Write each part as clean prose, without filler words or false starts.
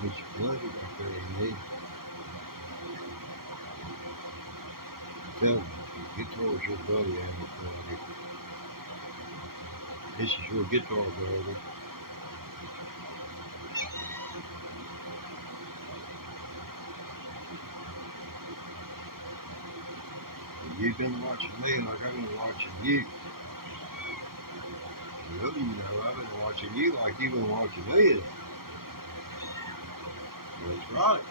It's bloody up there, man. Tell me, guitar's your buddy, ain't it, buddy? This is your guitar, brother. You've been watching me like I've been watching you. Well, you know, I've been watching you like you've been watching me. That's right.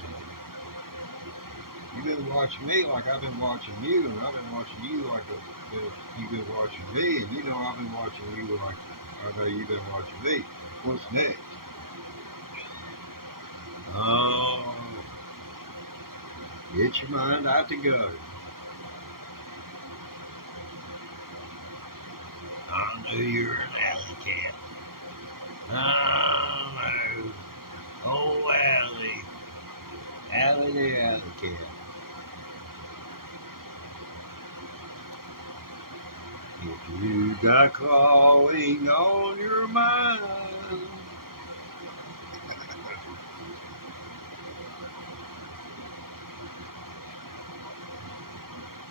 So, you've been watching me like I've been watching you, and I've been watching you like you've been watching me, and you know I've been watching you like I know you've been watching me. What's next? Oh, get your mind out to go. I know you're an alley cat. Oh, no. Oh, Allie. Allie the alley cat. If you got clawing on your mind.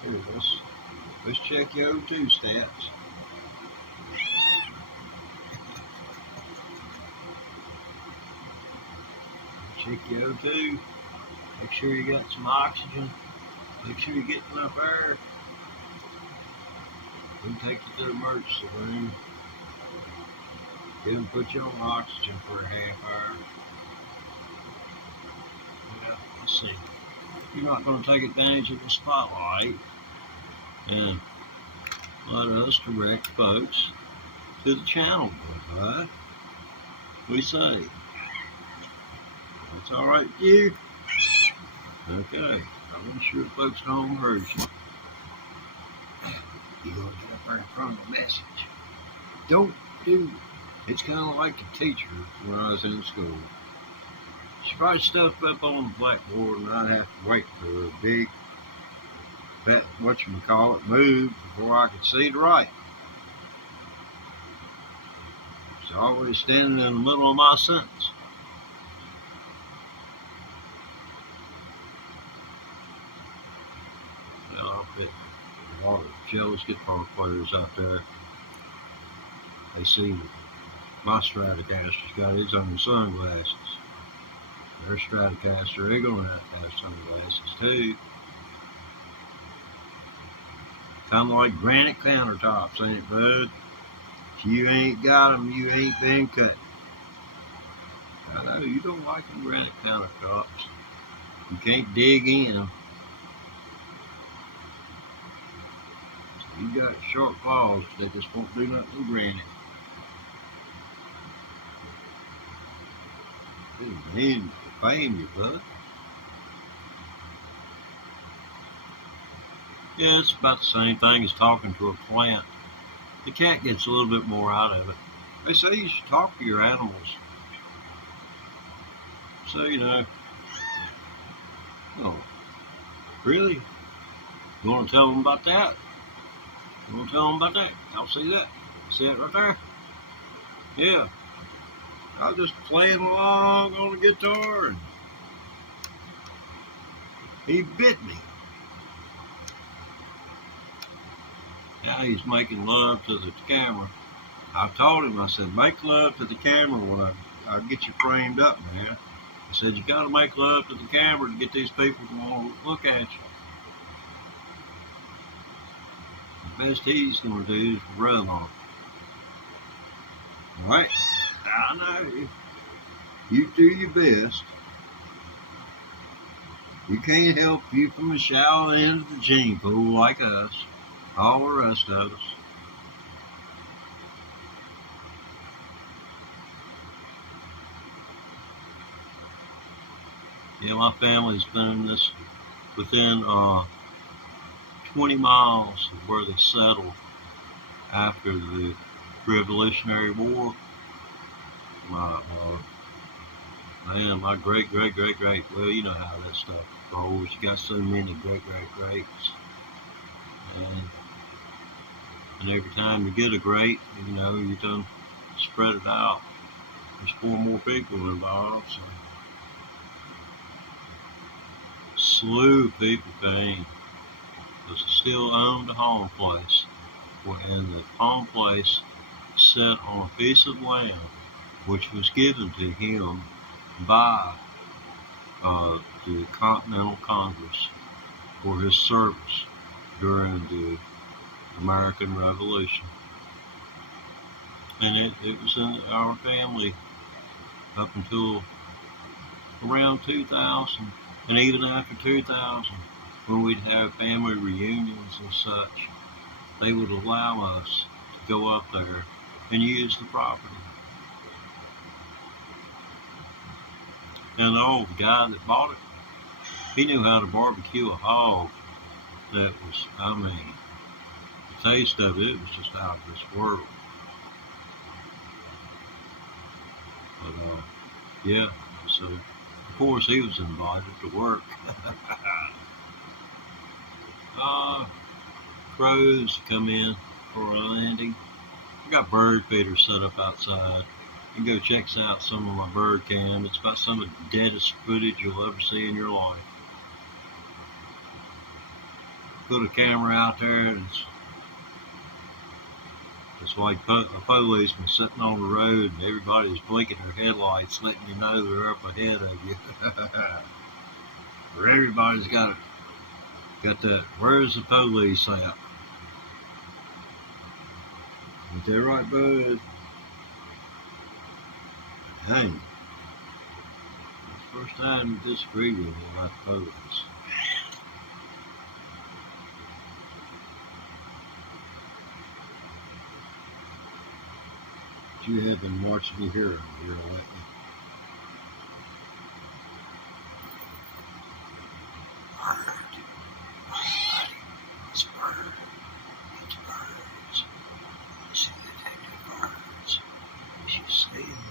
Here, let's check your O2 stats. Check your O2. Make sure you got some oxygen. Make sure you're getting enough air. We can take you to the emergency room. Get them put you on oxygen for a half hour. Yeah, let's see. You're not going to take advantage of the spotlight and let us direct folks to the channel, bud. We say. That's all right with you? Okay. I want sure folks don't hurt you. You're going to get up there in front of the message. Don't do it. It's kind of like a teacher when I was in school. She probably stuff up on the blackboard and I'd have to wait for a big, move before I could see to write. She's always standing in the middle of my sentence. Well, I'll bet a lot of jealous guitar players out there, they see my Stratocaster's got his own sunglasses. Their Stratocaster, they're going to have sunglasses too. Kind of like granite countertops, ain't it, bud? If you ain't got them, you ain't been cut. I know, you don't like them granite countertops. You can't dig in. You got sharp claws, they just won't do nothing in granite. Good man, fame you, bud. Yeah, it's about the same thing as talking to a plant. The cat gets a little bit more out of it. They say you should talk to your animals. So, you know. Oh, really? You want to tell them about that? You want to tell them about that? Y'all see that? See it right there? Yeah. I was just playing along on the guitar and he bit me. Now he's making love to the camera. I told him, I said, make love to the camera when I get you framed up, man. I said, you got to make love to the camera to get these people to want to look at you. The best he's going to do is rub on. All right? I know. You do your best. You can't help you from the shallow end of the gene pool like us. All the rest of us. Yeah, my family's been in this within 20 miles of where they settled after the Revolutionary War. My great, well, you know how this stuff goes. You got so many greats. And every time you get a great, you know, you done spread it out. There's 4 more people involved, so a slew of people came. Because it still owned the home place, and the home place sat on a piece of land which was given to him by the Continental Congress for his service during the American Revolution. And it was in our family up until around 2000, and even after 2000, when we'd have family reunions and such, they would allow us to go up there and use the property. And the guy that bought it, he knew how to barbecue a hog that was, I mean, the taste of it was just out of this world. But, yeah, so, of course, he was invited to work. Crows come in for a landing. I got bird feeders set up outside. You can go check out some of my bird cam. It's about some of the deadest footage you'll ever see in your life. Put a camera out there, and it's like a policeman sitting on the road, and everybody's blinking their headlights, letting you know they're up ahead of you. Or everybody's got that, where's the police at? Ain't that right, bud? Hey, it's the first time you disagree with me about the police. You have been watching me here lately. It's birds. See the birds. You see them?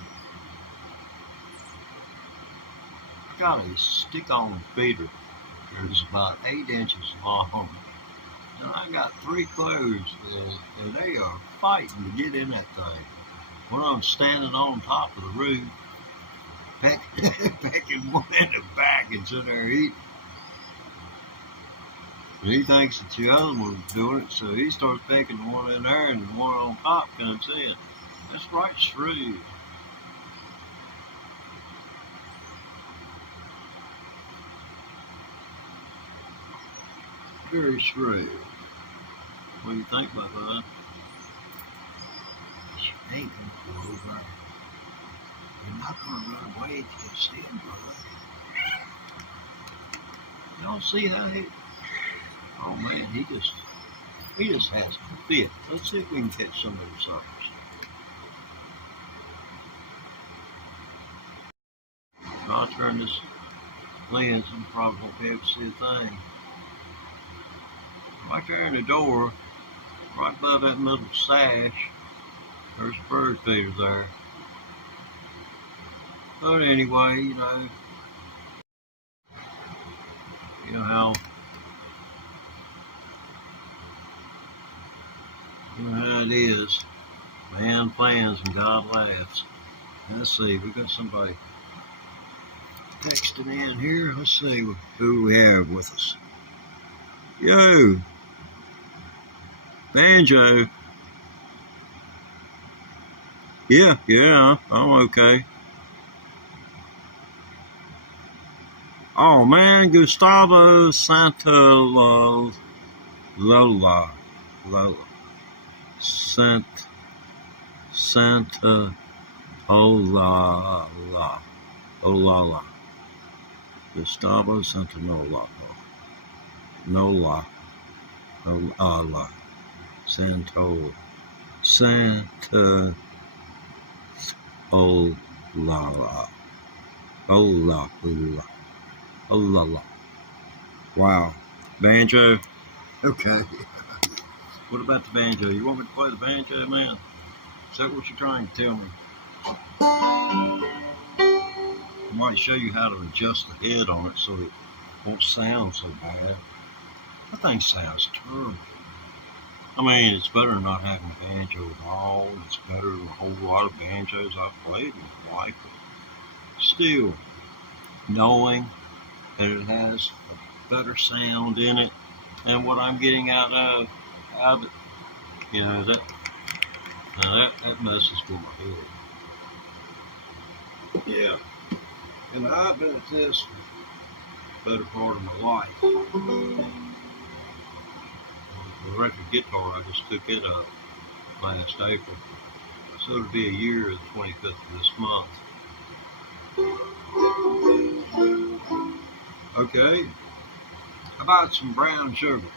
I got a stick-on feeder that is about 8 inches long. And I got 3 crows, and they are fighting to get in that thing. One of them standing on top of the roof, pecking one in the back and sitting there eating. And he thinks that the other one's doing it, so he starts pecking the one in there, and the one on top comes in. That's right shrewd. Very shrewd. What do you think about that? She ain't gonna go over. You're not gonna run away till you see him, brother. Y'all see how he? Oh man, he just has to fit. Let's see if we can catch some of the suckers. I'll turn this lens and probably won't be able to see a thing. Right there in the door, right above that middle sash, there's a bird feeder there. But anyway, you know how it is. Man plans and God laughs. Let's see, we got somebody texting in here. Let's see who we have with us. Yo, Banjo. Yeah, I'm okay. Oh man, Gustavo Santa Lola. Santa Olala. Gustavo Santa Nola. Santa Olala. Wow. Banjo? Okay. What about the banjo? You want me to play the banjo, man? Is that what you're trying to tell me? I might show you how to adjust the head on it so it won't sound so bad. That thing sounds terrible. I mean, it's better than not having a banjo at all. It's better than a whole lot of banjos I've played in my life. But still, knowing that it has a better sound in it and what I'm getting out of it, you know, that messes with my head. Yeah. And I've been at this for the better part of my life. The electric guitar, I just took it up last April. So it'll be a year the 25th of this month. Okay. How about some brown sugar?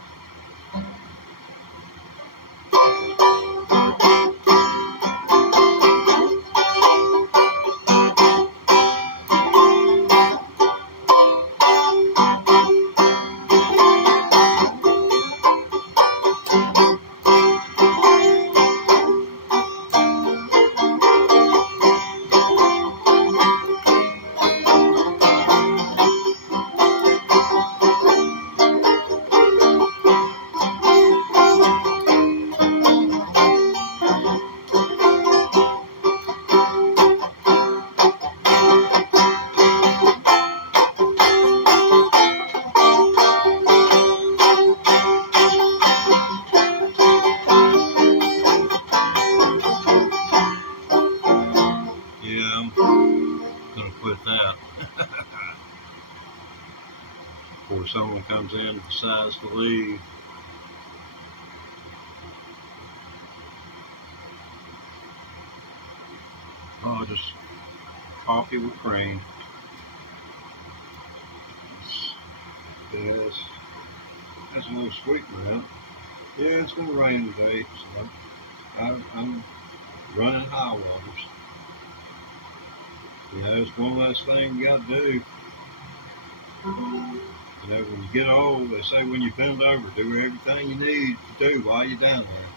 Yeah, I'm gonna quit that. Before someone comes in and decides to leave. Oh, just coffee with cream. Yes, that's a little sweetener in it. Yeah, it's gonna rain today, so I'm running high waters. You know, it's one less thing you gotta do. You know, when you get old, they say when you bend over, do everything you need to do while you're down there.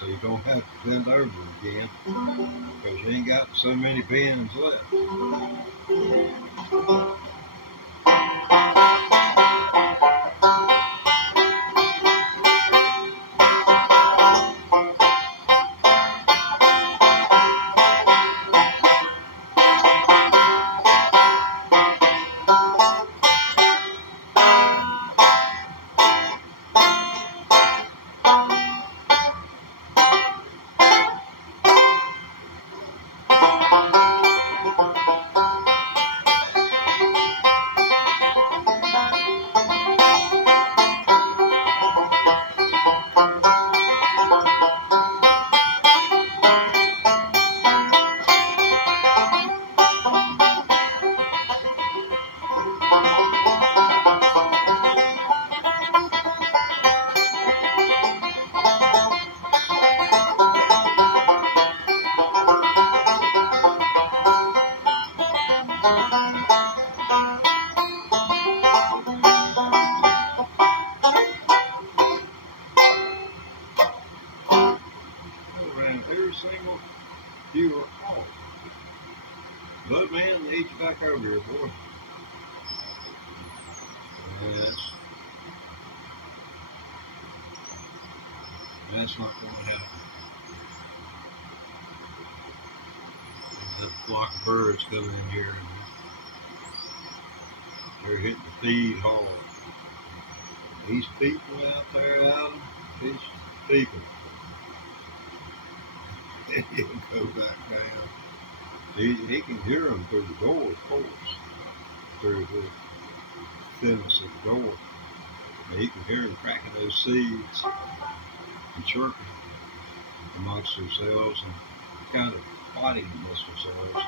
So you don't have to bend over again because you ain't got so many bends left. Around every single viewer call. But man, they eat you back over here, boy. That's not going to happen. There's that flock of birds coming in here and they're hitting the feed hard. These people out there, Adam, these people, he'll go back down. He can hear them through the door, of course, through the thinness of the door. But he can hear them cracking those seeds and chirping amongst themselves and kind of fighting amongst themselves.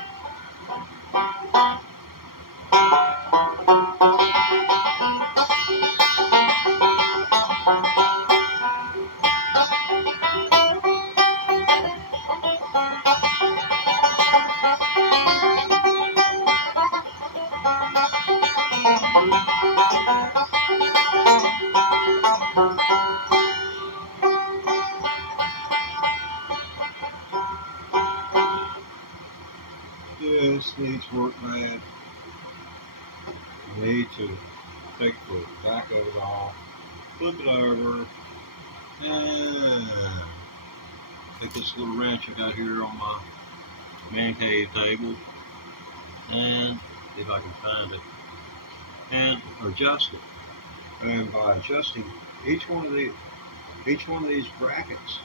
Yeah, this needs work bad. We need to take the back of it off, flip it over, And take this little wrench I got here on my man cave table and see if I can find it and adjust it. And by adjusting each one of these brackets,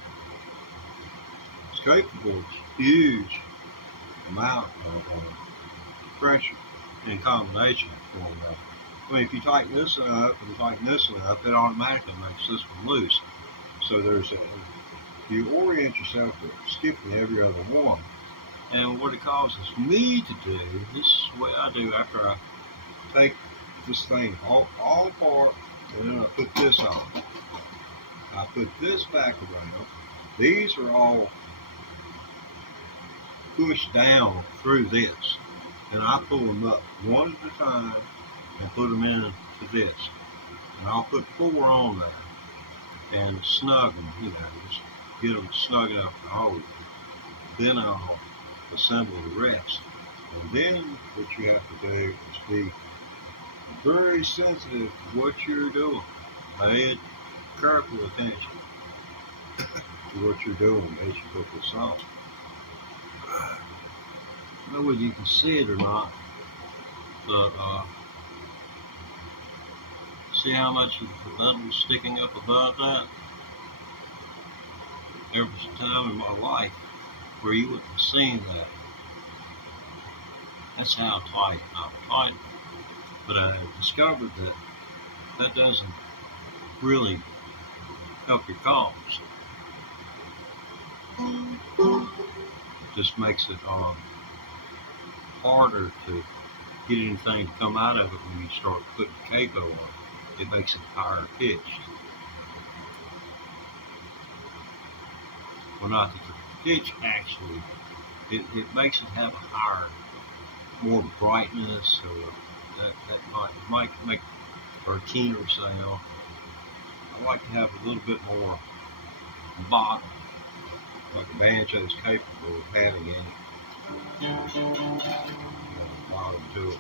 it's capable of huge amount of pressure in combination for that. I mean, if you tighten this one up and tighten this one up, it automatically makes this one loose. So you orient yourself to skipping every other one. And what it causes me to do, this is what I do after I take this thing all apart, and then I put this on. I put this back around. These are all pushed down through this, and I pull them up one at a time and put them into this. And I'll put 4 on there and snug them, just get them snug enough to hold. Then I'll assemble the rest. And then what you have to do is be very sensitive to what you're doing. Pay careful attention to what you're doing as you put this on. I don't know whether you can see it or not, but see how much of the metal is sticking up above that? There was a time in my life where you wouldn't have seen that. That's how tight I'm tight. But I discovered that doesn't really help your cause. It just makes it harder to get anything to come out of it when you start putting capo on it. It makes it higher pitched. Well, not that the pitch actually, it makes it have a higher, more brightness, or that might make for a keener sound. I like to have a little bit more bottom, like a banjo is capable of having in it. Bottom to it.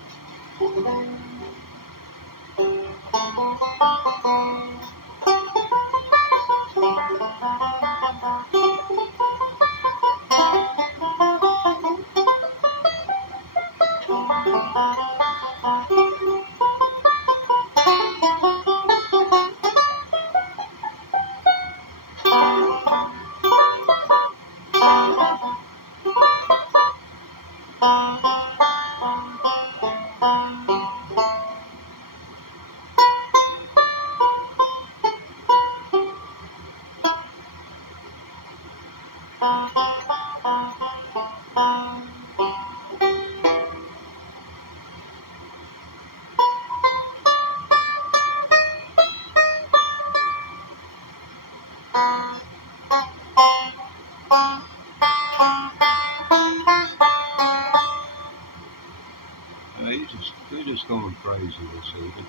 They're just going crazy this evening.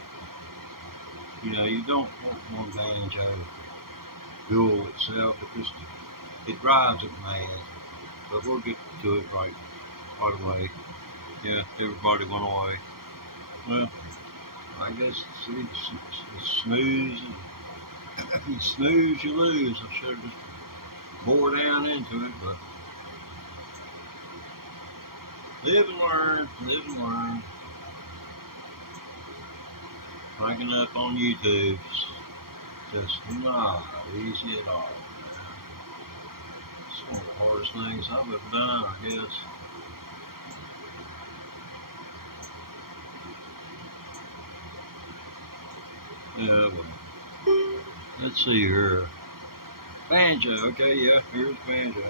You don't want one banjo duel itself. It drives it mad. But we'll get to it right away. Yeah, everybody went away. Well, I guess it's snooze. You snooze, you lose. I should have just bore down into it, but live and learn, live and learn. Cranking up on YouTube, just not easy at all. It's one of the hardest things I've ever done, I guess. Yeah, well, let's see here. Banjo, okay, yeah, here's banjo.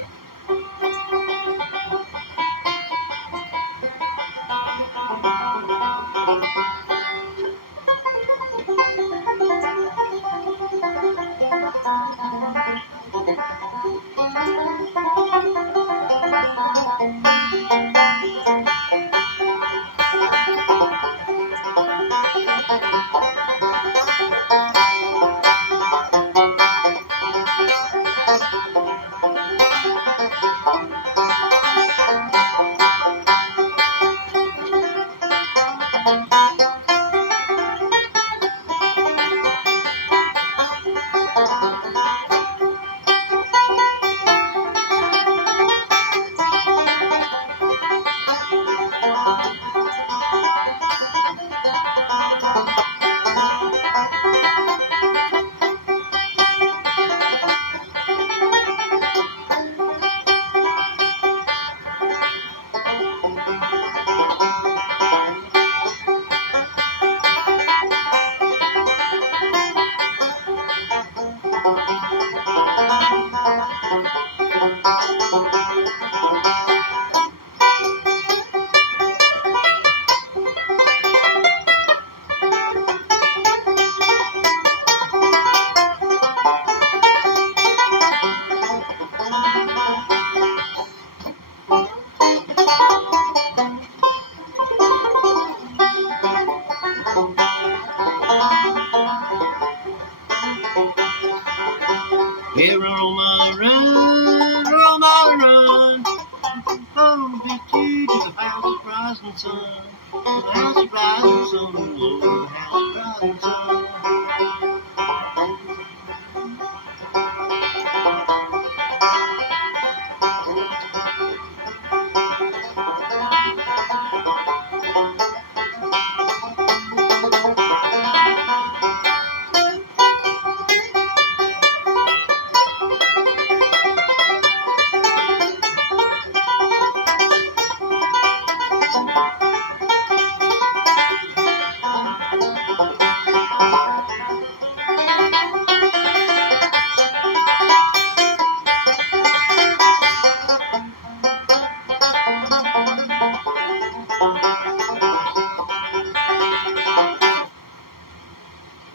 I'm gonna get you to the house of rising sun. The house of rising sun, oh Lord, the house of rising sun.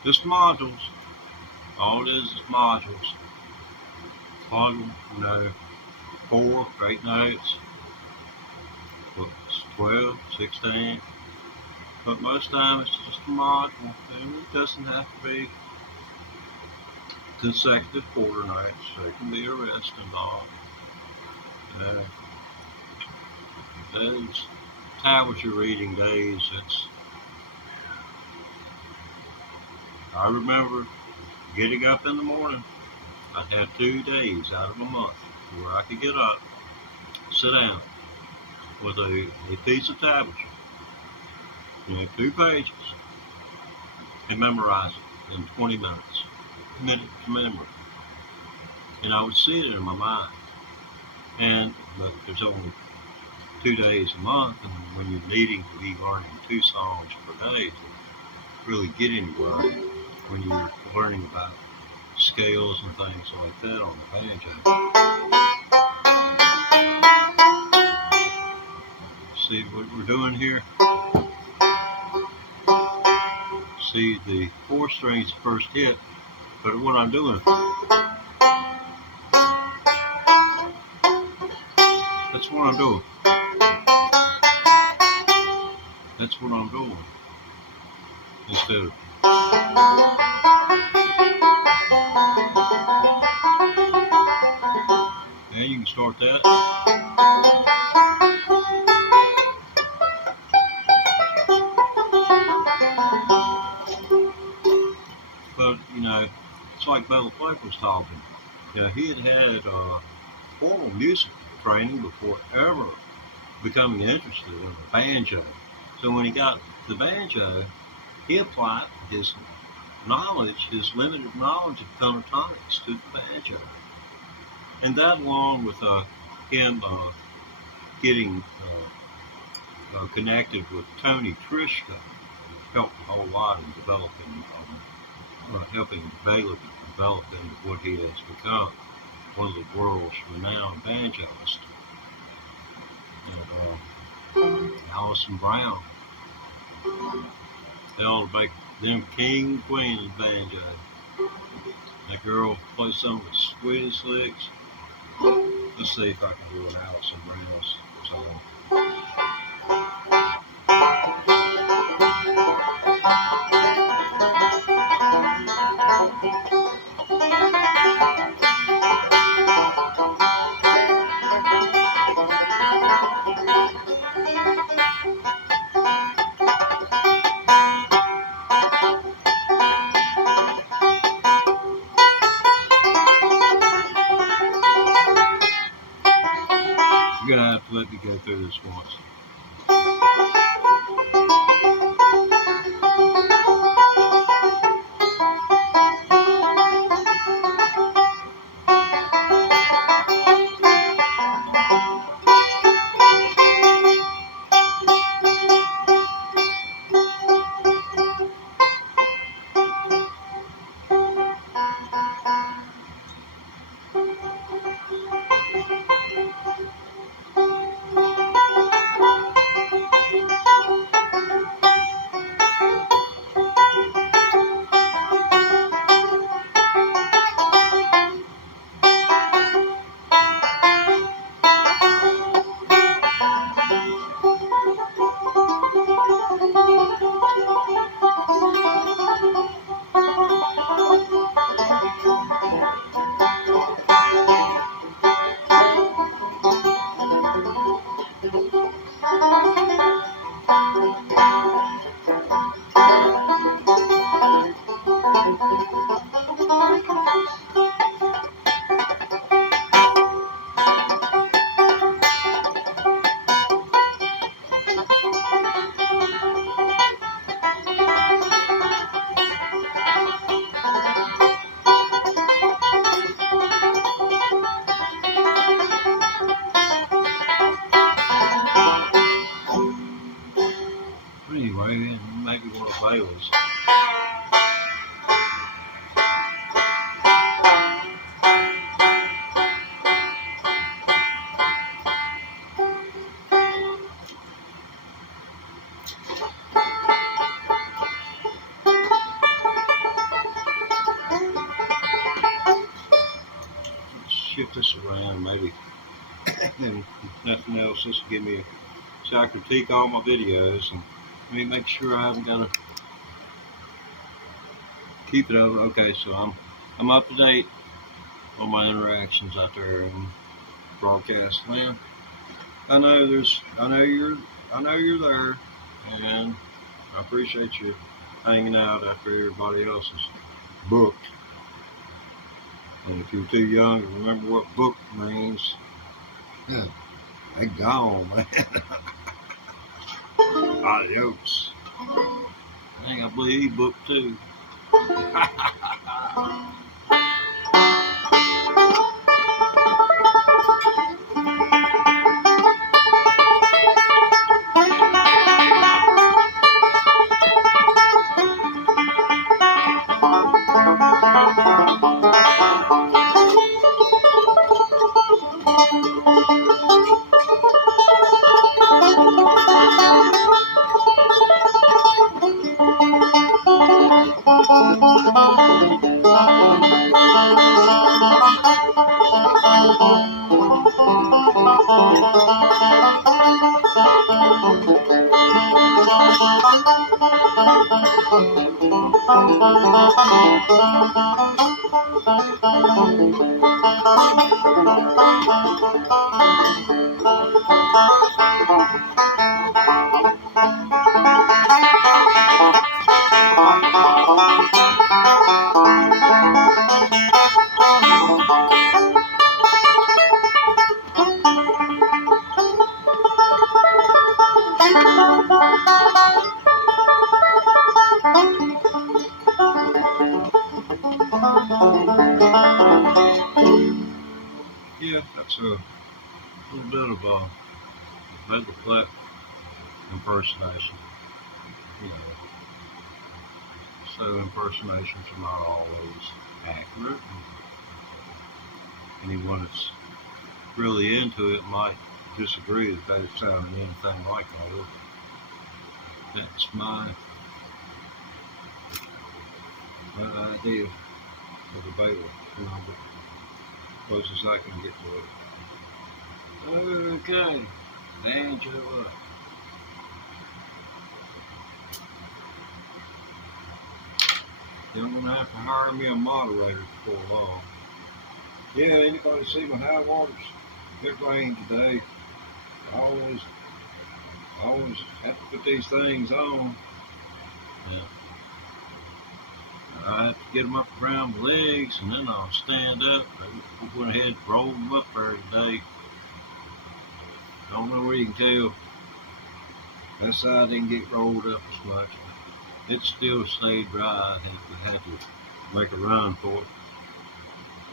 Just modules. All it is modules. Plug them, 4 or 8 notes. 12, 16. But most times it's just a module. And it doesn't have to be consecutive quarter notes. There can be a rest involved. Those tablets you're reading days, I remember getting up in the morning. I had 2 days out of a month where I could get up, sit down with a piece of tablature, 2 pages, and memorize it in 20 minutes, commit it to memory. And I would see it in my mind. But there's only 2 days a month, and when you're needing to be learning 2 songs per day to really get anywhere, when you're learning about scales and things like that on the banjo. See what we're doing here? See, the 4 string's first hit, but what I'm doing, that's what I'm doing. That's what I'm doing. Instead of and you can start that. But it's like Bella Fleck was talking. He had formal music training before ever becoming interested in the banjo. So when he got the banjo, he applied his knowledge, his limited knowledge of pentatonics to the banjo. And that, along with him getting connected with Tony Trischka, helped a whole lot in developing, helping Bailey develop into what he has become, one of the world's renowned banjoists. And Allison Brown, they ought to make them king and queen of the banjo. That girl plays some of the sweetest licks. Let's see if I can do an Allison Brown song. You're gonna have to let me go through this once. Anyway, maybe one of Bailey's. Let's shift this around, maybe. And if nothing else, this will give me so I can critique all my videos and let me make sure I haven't got to keep it over. Okay, so I'm up to date on my interactions out there in broadcast land. I know you're there, and I appreciate you hanging out after everybody else is booked. And if you're too young to remember what book means, they gone, man. Adios. Dang, I believe he booked too. Yeah, that's a little bit of a mental flat impersonation. You know, so impersonations are not always accurate. And anyone that's really into it might disagree that they sound anything like that. That's my idea of a Bailey. You know, close as I can get to it. Okay, Angela. You're gonna have to hire me a moderator before long. Yeah, anybody see my high waters? It rained today. I always have to put these things on. Yeah. I have to get them up around my legs, and then I'll stand up. I went ahead and rolled them up there today. Don't know where you can tell. That side didn't get rolled up as much. It still stayed dry. I think we had to make a run for it.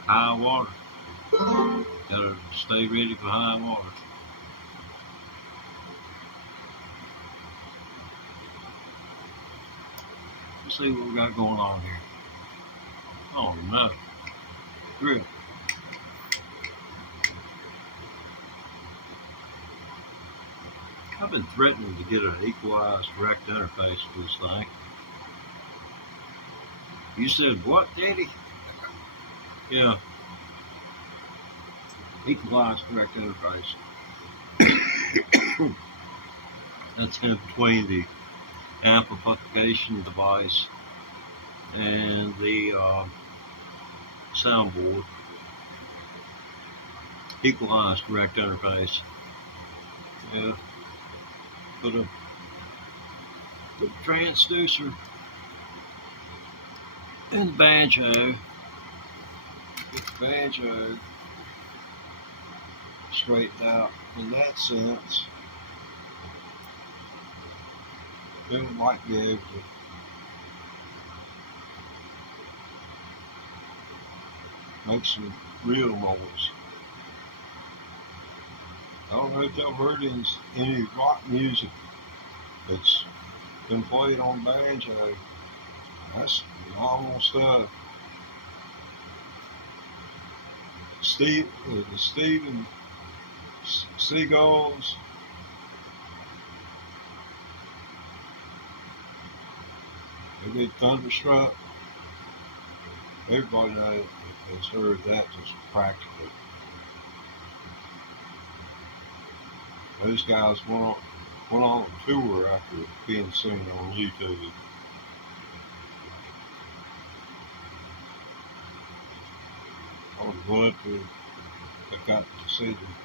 High water. Gotta stay ready for high water. Let's see what we got going on here. Oh no. Really? I've been threatening to get an equalized direct interface for this thing. You said what, Daddy? Yeah. Equalized direct interface. That's in between the amplification device and the soundboard. Equalized direct interface. Yeah, put a transducer in the banjo. Get the banjo straightened out in that sense. Then we might be able to make some real noise. I don't know if y'all heard any rock music that's been played on banjo. That's phenomenal stuff. The Steven Seagulls. They did Thunderstruck. Everybody has heard that just practically. Those guys went on a tour after being seen on YouTube. I would love to have got to see them.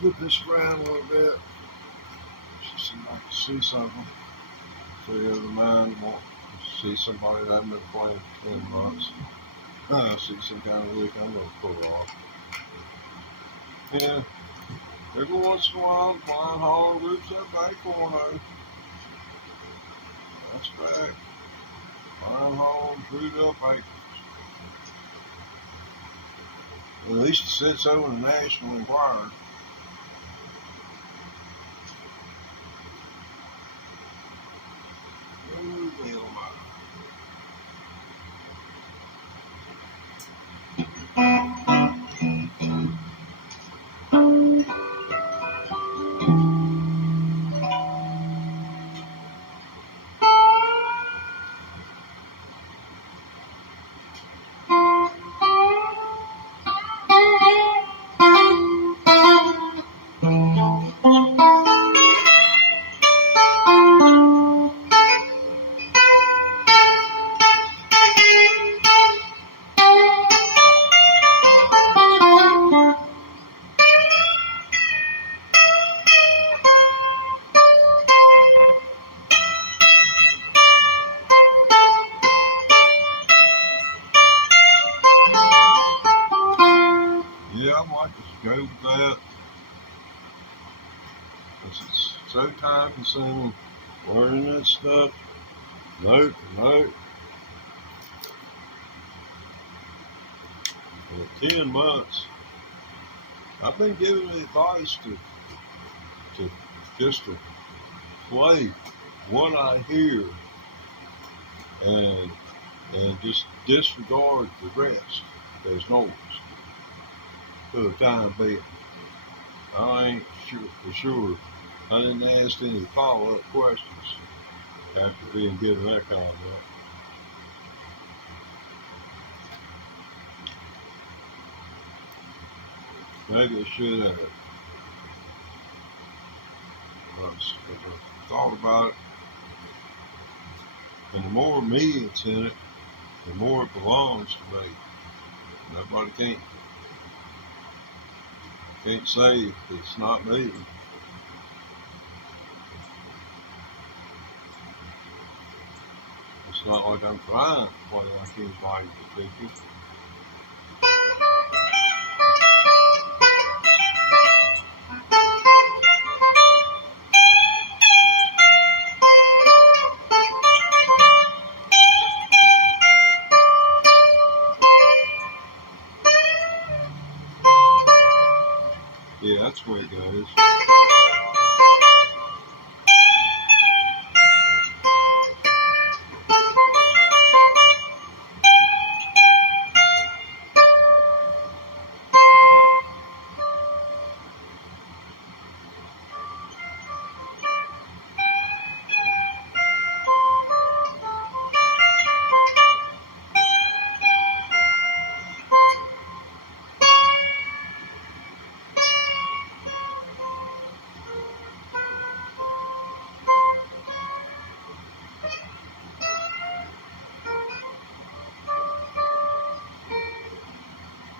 Flip this around a little bit so I can see something. So you have the mind want to see somebody that I've been playing for 10 months. I see some kind of lick I'm going to pull off. Yeah, every once in a while, the blind hog roots that back corner. That's back. Blind hog, root up acres. At least it sits over the National Enquirer. yeah, I might just go with that. Because it's so time consuming learning that stuff. Note. For 10 months, I've been giving advice to just to play what I hear and just disregard the rest as noise for the time being. I ain't sure for sure. I didn't ask any follow-up questions after being given that kind of advice. Maybe I should have. As I thought about it, and the more me that's in it, the more it belongs to me. Nobody can't say it's not me. It's not like I'm trying to play like anybody particular. Yeah, that's the way it goes.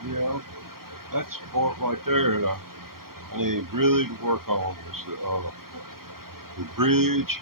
Yeah, that's the part right there that I need really to work on is the bridge.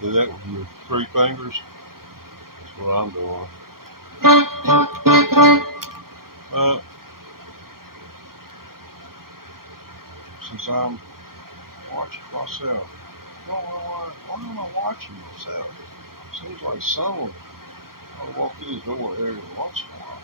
Do that with your 3 fingers. That's what I'm doing. Since I'm watching myself, I don't know why am I watching myself? Seems like someone ought to walk through the door every once in a while.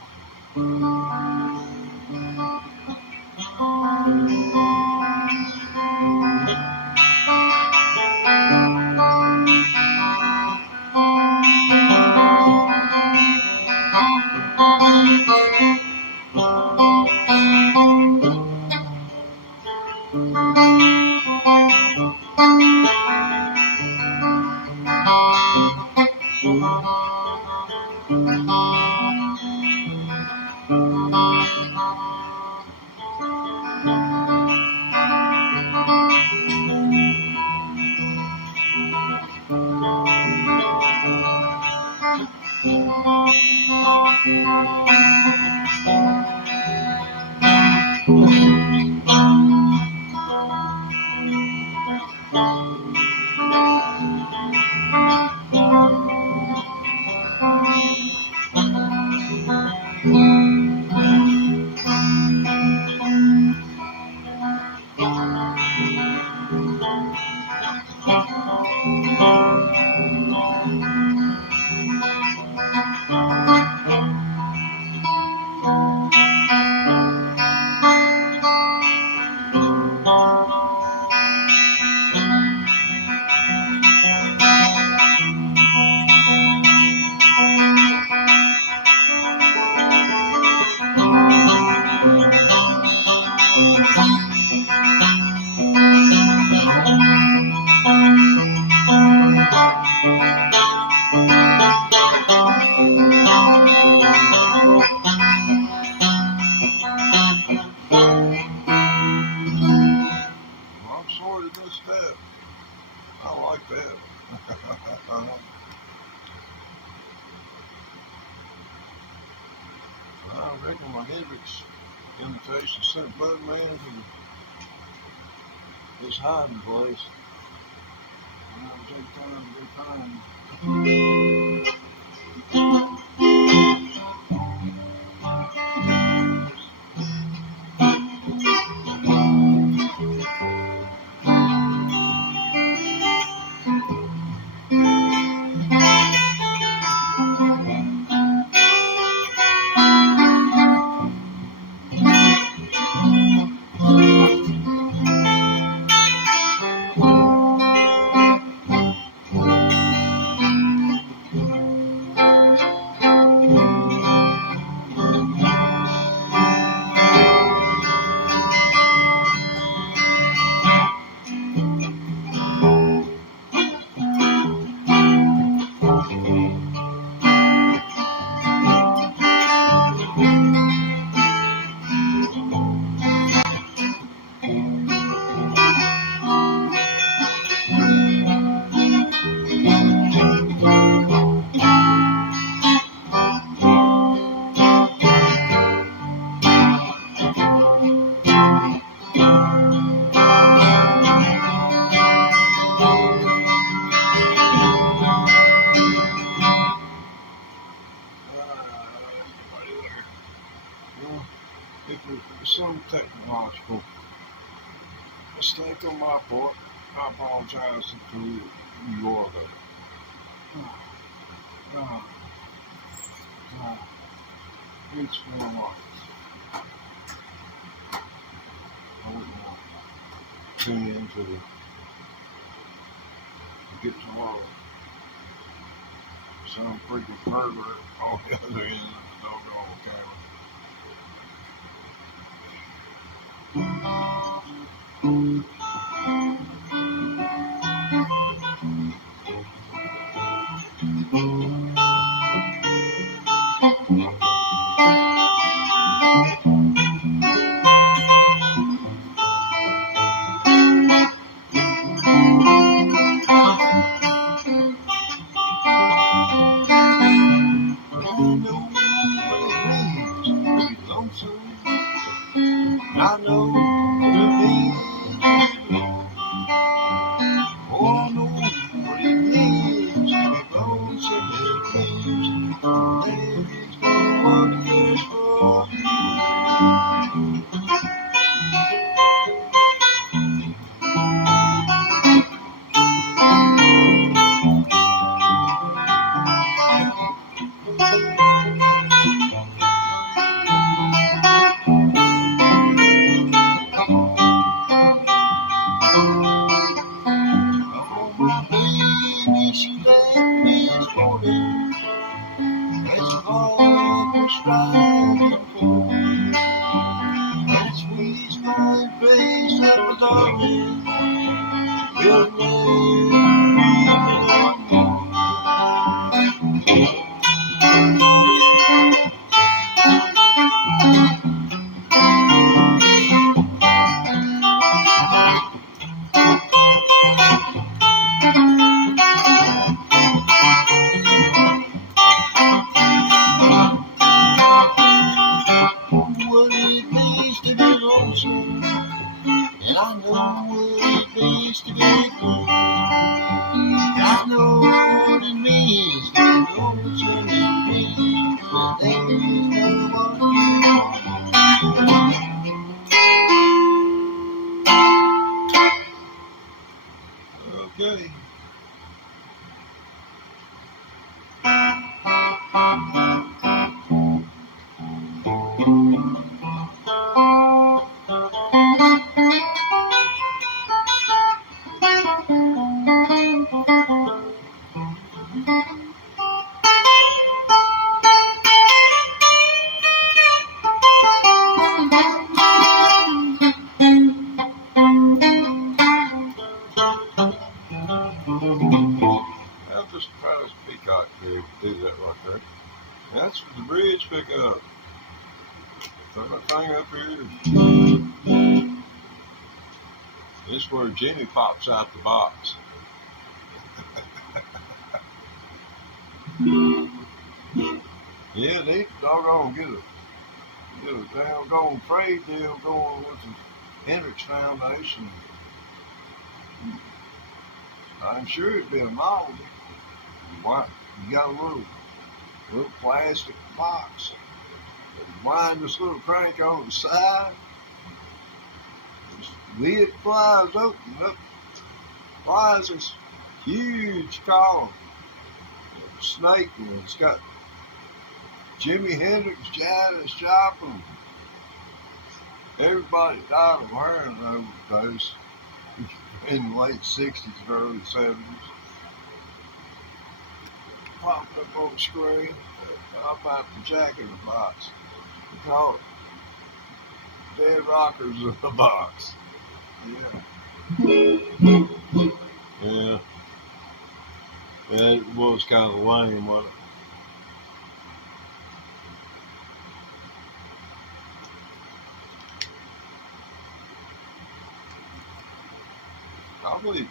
good stuff. I like that. I reckon my Hendrix imitation scent bud man is his hiding place. I'll take time to go find him. If there's some technological mistake on my part, I apologize to you all that. It's for life. I wouldn't want to tune into the guitar. Some freaking pervert on the other end of the doggone camera. I know what it means to be alone. Oh, I know what it means to be lonesome and dreams. There's no one cares for you. She left me this morning. That's all I was striving for. That sweet smile face of a darling will never leave me and I know what it means to be blue. I know what it means to be lonesome and dreams when there is no one here. Okay. I'll just try this peacock to do that right there. That's the bridge pickup. Throw that thing up here. This is where Jimmy pops out the box. Yeah, they doggone get a doggone trade deal going with the Hendrix Foundation. I'm sure it'd be a novelty. You got a little plastic box. Wind this little crank on the side. This lid flies open up. Flies this huge column. Snake, and it's got Jimi Hendrix, Janis Joplin. Everybody died of heroin overdose in the late 60s, early 70s. Popped up on the screen, up out the jack in the box. We call it Dead Rockers in the Box. Yeah. Yeah, it was kind of lame, wasn't it? I believe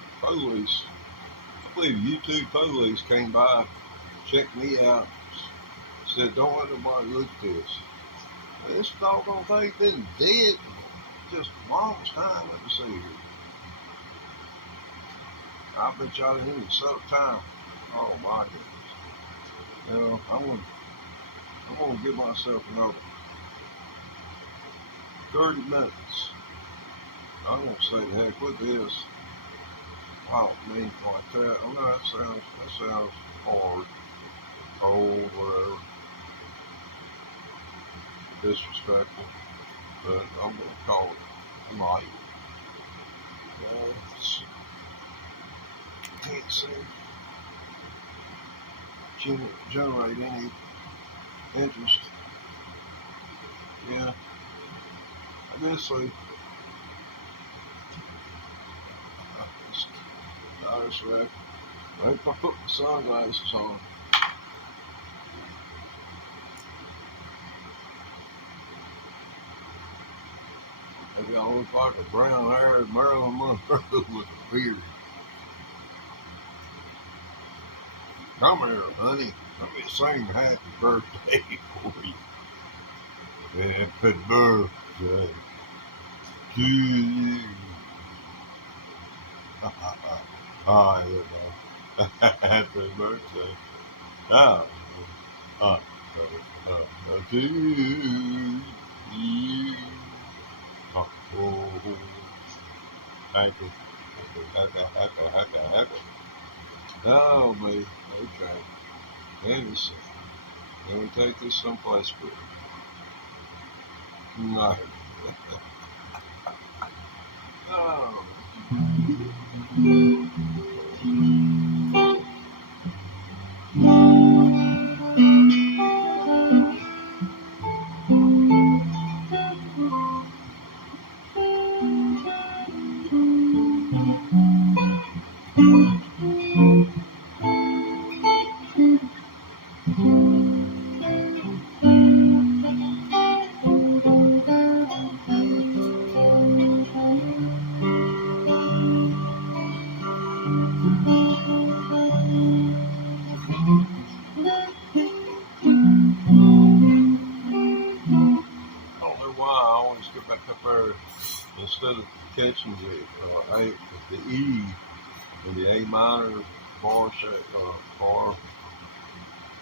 U2 police came by, checked me out, said, don't let nobody look at this. This doggone thing been dead just the longest time. Let me see here. I bet y'all didn't even set up time. Oh my goodness. Well, I'm gonna give myself another 30 minutes. I'm gonna say the heck with this. Wow, mean like that. Oh no, that sounds hard, cold, whatever. Disrespectful. But I'm gonna call it light. Can't see generate any interest. Yeah, I guess so. Nice wreck. Right if I put my sunglasses on. Maybe I look like a brown-haired Marilyn Monroe with a beard. Come here, honey. Let me sing happy birthday for you. Happy birthday to you. Oh, yeah, happy birthday. To you. Happy. Oh, me. Okay. Let me see. Let me take this someplace good. No. Oh. Instead of catching the E in the A minor bar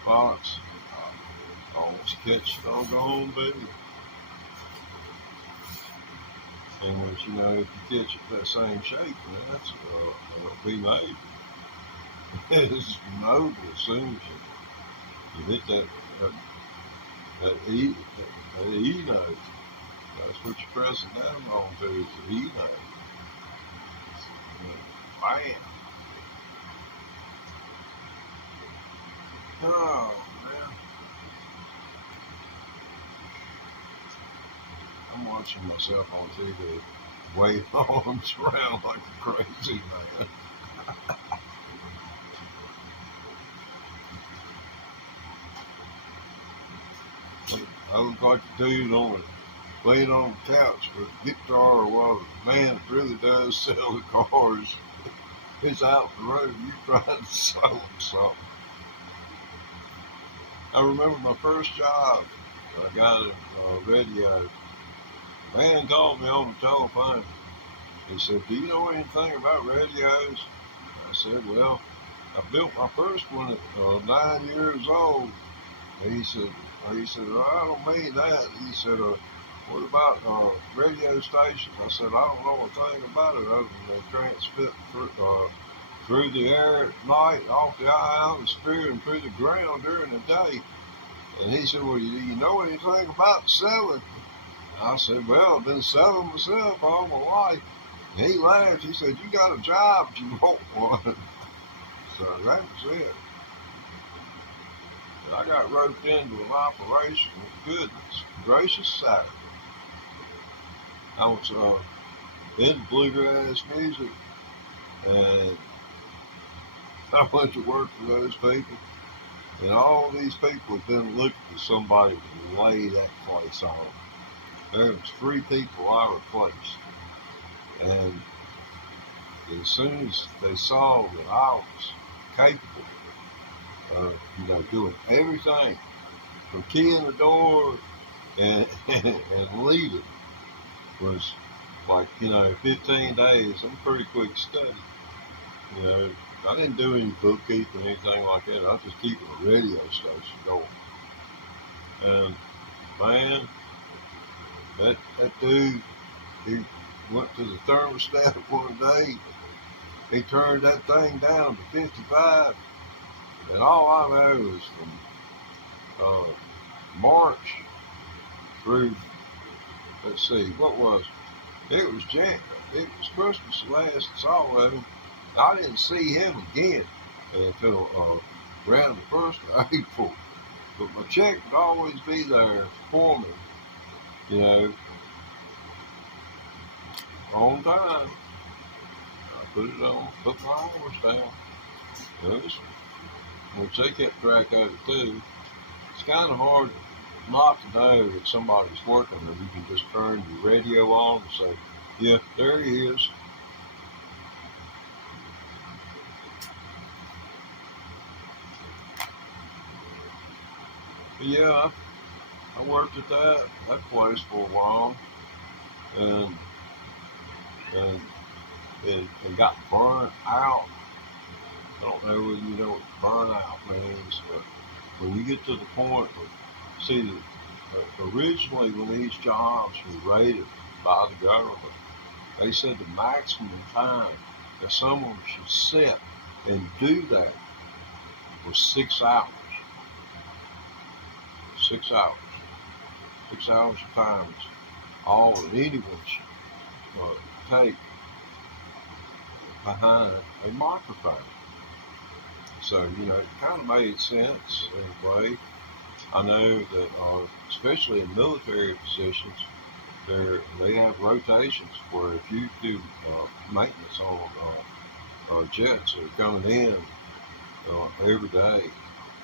box, I always catch doggone B. And if you catch it that same shape, man, that's B major. It's noble as soon as you hit that E note. That's what you're pressing down on to, is the E note. Bam! Oh, man. I'm watching myself on TV wave arms around like a crazy man. I look like a dude on laying on the couch with a guitar while the man that really does sell the cars is out the road. You trying to sell him something. I remember my first job. I got a radio. Man called me on the telephone. He said, "Do you know anything about radios?" I said, "Well, I built my first one at 9 years old." And he said, "Well, I don't mean that." He said, "What about radio stations?" I said, "I don't know a thing about it other than they transmit through the air at night, off the atmosphere, and through the ground during the day." And he said, "Well, do you know anything about selling?" I said, "Well, I've been selling myself all my life." And he laughed. He said, "You got a job, but you want one." So that was it. But I got roped into an operation with goodness gracious Saturday. I was into bluegrass music, and I went to work for those people. And all these people have been looking for somebody to lay that place on. There was 3 people I replaced. And as soon as they saw that I was capable of, doing everything from keying the door and leaving was like, 15 days. I'm pretty quick study. I didn't do any bookkeeping or anything like that. I was just keeping a radio station going. And man, that dude, he went to the thermostat one day. He turned that thing down to 55. And all I know is from March through, let's see, what was it? It was January. It was Christmas last I saw of him. I didn't see him again until around the 1st of April. But my check would always be there for me, on time. I put it on, put my hours down. Which they kept track of it too. It's kind of hard not to know that somebody's working, or you can just turn your radio on and say, "Yeah, there he is." But yeah, I worked at that place for a while, and it got burnt out. I don't know whether you know what burnout means, but when you get to the point of, see, originally when these jobs were rated by the government, they said the maximum time that someone should sit and do that was 6 hours. 6 hours. 6 hours of time is all that anyone should take behind a microphone. So, it kind of made sense in a way. I know that, especially in military positions, they have rotations where if you do maintenance on jets that are coming in every day,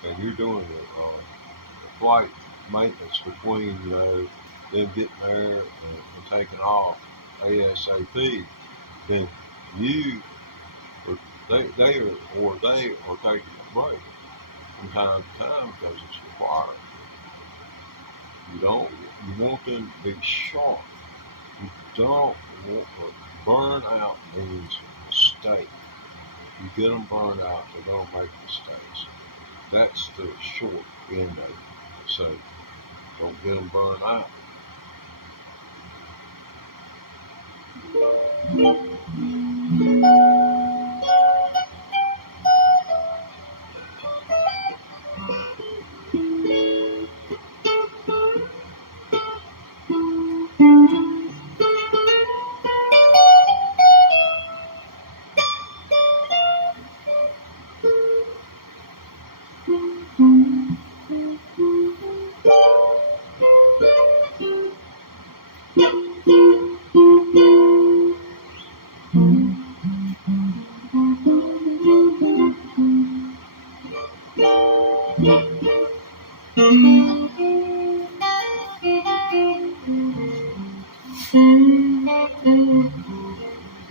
and you're doing the flight maintenance between, them getting there and taking off ASAP, then they are taking a break from time to time because it's required. You want them to be sharp. You don't want burnout means mistake. You get them burned out, they're going to make mistakes. That's the short end of it. So don't get them burned out.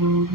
Oh,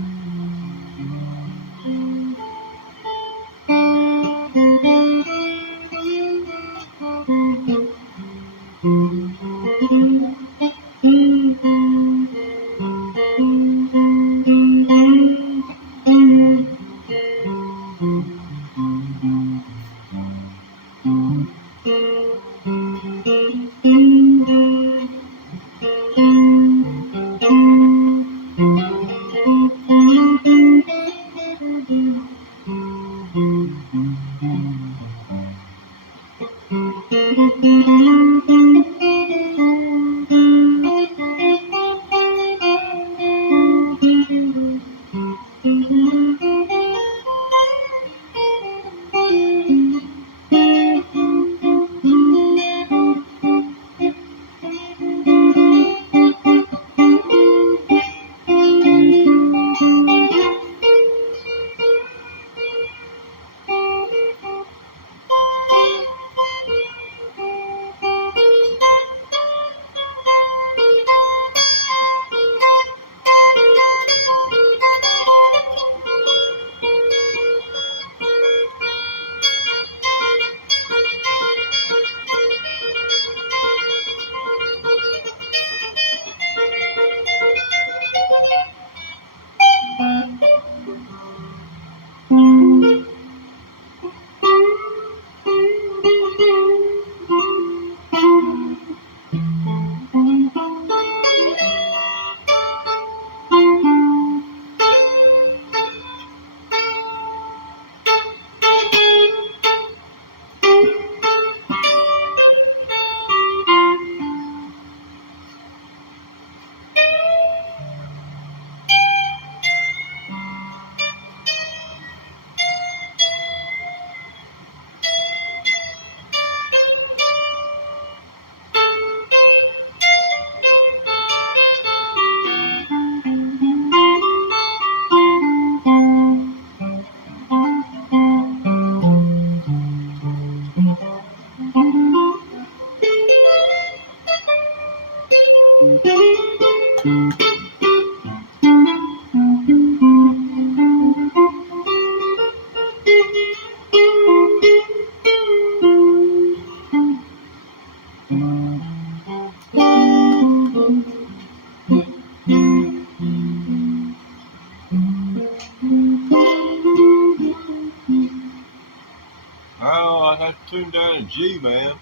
I have to tune down in G, man.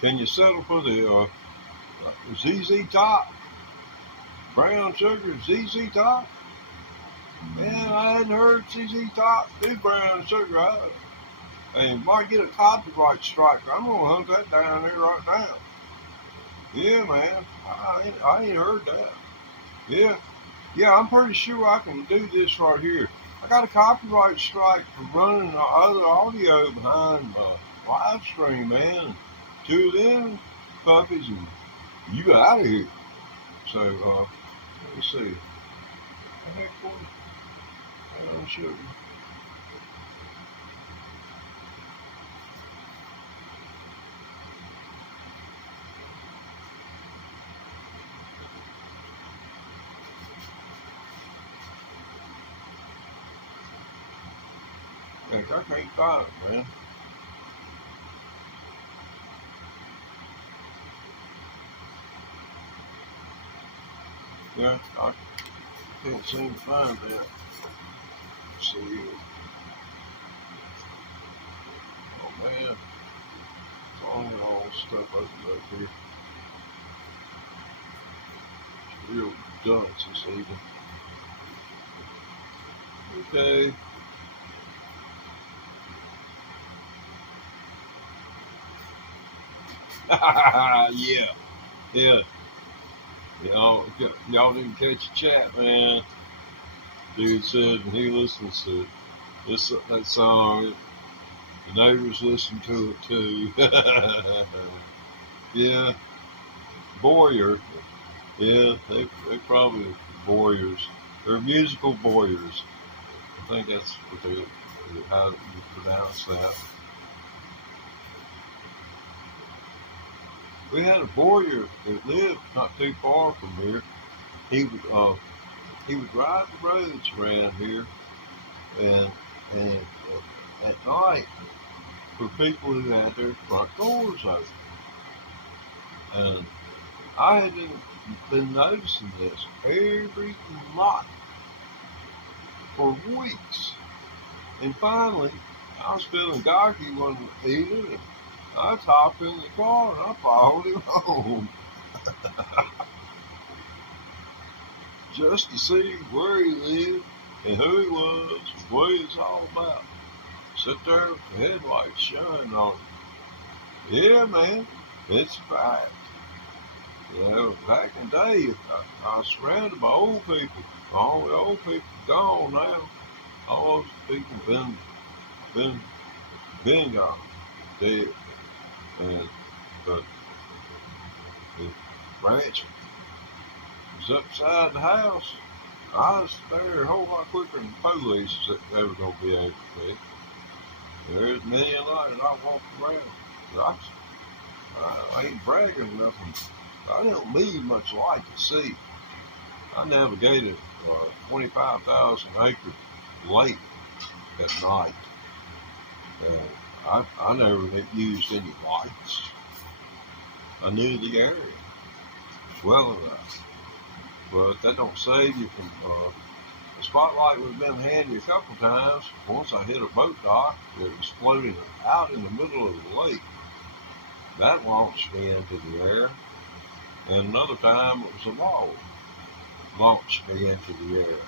Can you settle for the ZZ Top? Brown Sugar, ZZ Top? Man, I hadn't heard ZZ Top do Brown Sugar. And might get a copyright strike. I'm gonna hunt that down there right now. Yeah, man. I ain't heard that. Yeah, I'm pretty sure I can do this right here. I got a copyright strike for running the other audio behind my live stream, man. Two of them puppies, and you got out of here. So, let me see. Brown Sugar. I can't find it, man. Yeah, I can't seem to find that. Let's see here. Oh man, all this stuff opened up here. It's real dunce this evening. Okay. Yeah. Y'all didn't catch the chat, man. Dude said he listens to that song. The neighbors listen to it too. Yeah, Boyer. Yeah, they probably Boyers. They're musical Boyers. I think that's what how you pronounce that. We had a Boyer that lived not too far from here. He he would ride the roads around here, and at night for people who had their front doors open. And I had been noticing this every night for weeks. And finally, I was feeling gawky one evening, and I hopped in the car and I followed him home. Just to see where he lived and who he was and what he was all about. Sit there with the headlights shining on him. Yeah, man, it's a fact. You know, back in the day, I was surrounded by old people. All the old people gone now. All those people been gone, dead. And but the branch was upside the house. I was there a whole lot quicker than the police that they were gonna be able to be. There's many a night that I walked around. I ain't bragging or nothing. I don't need much light to see. I navigated a 25,000 acre lake at night. I never used any lights. I knew the area well enough. But that don't save you from, a spotlight would have been handy a couple times. Once I hit a boat dock that was floating out in the middle of the lake. That launched me into the air. And another time it was a log launched me into the air.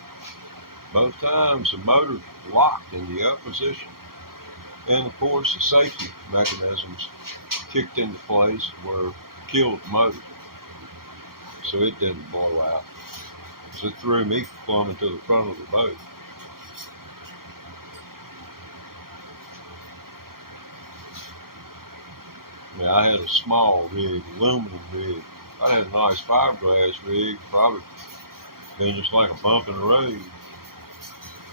Both times the motor locked in the up position. And of course the safety mechanisms kicked into place where it killed the motor. So it didn't blow out. So it threw me plumb into the front of the boat. Yeah, I had a small rig, aluminum rig. I had a nice fiberglass rig, probably been just like a bump in the road.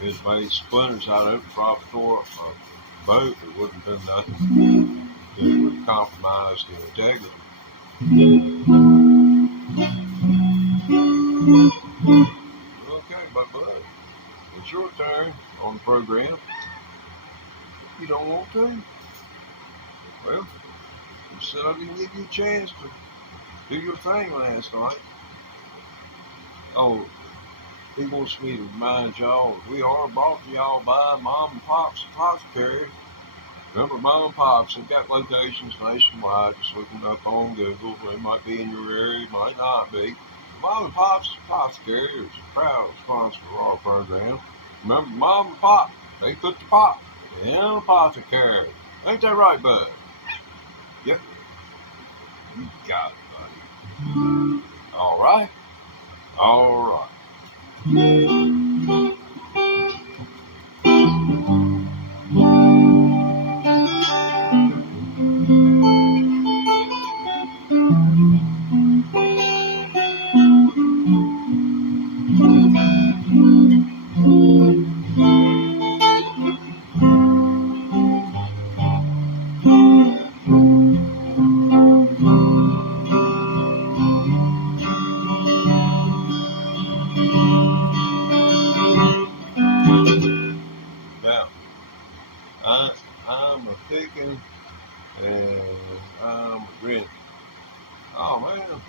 It made splinters out of it, probably tore up a boat. It wouldn't have been nothing that would compromise the integrity. Okay, my bud, it's your turn on the program. You don't want to? Well, you said I didn't give you a chance to do your thing last night. Oh, he wants me to remind y'all we are brought to y'all by Mom and Pop's Apothecary. Remember, Mom and Pop's have got locations nationwide. Just looking up on Google. They might be in your area, might not be. Mom and Pop's Apothecary is a proud sponsor of our program. Remember, Mom and Pop, they put the pop in an apothecary. Ain't that right, bud? Yep. You got it, buddy. All right. All right. I'm a picking and I'm a grinning. Oh man.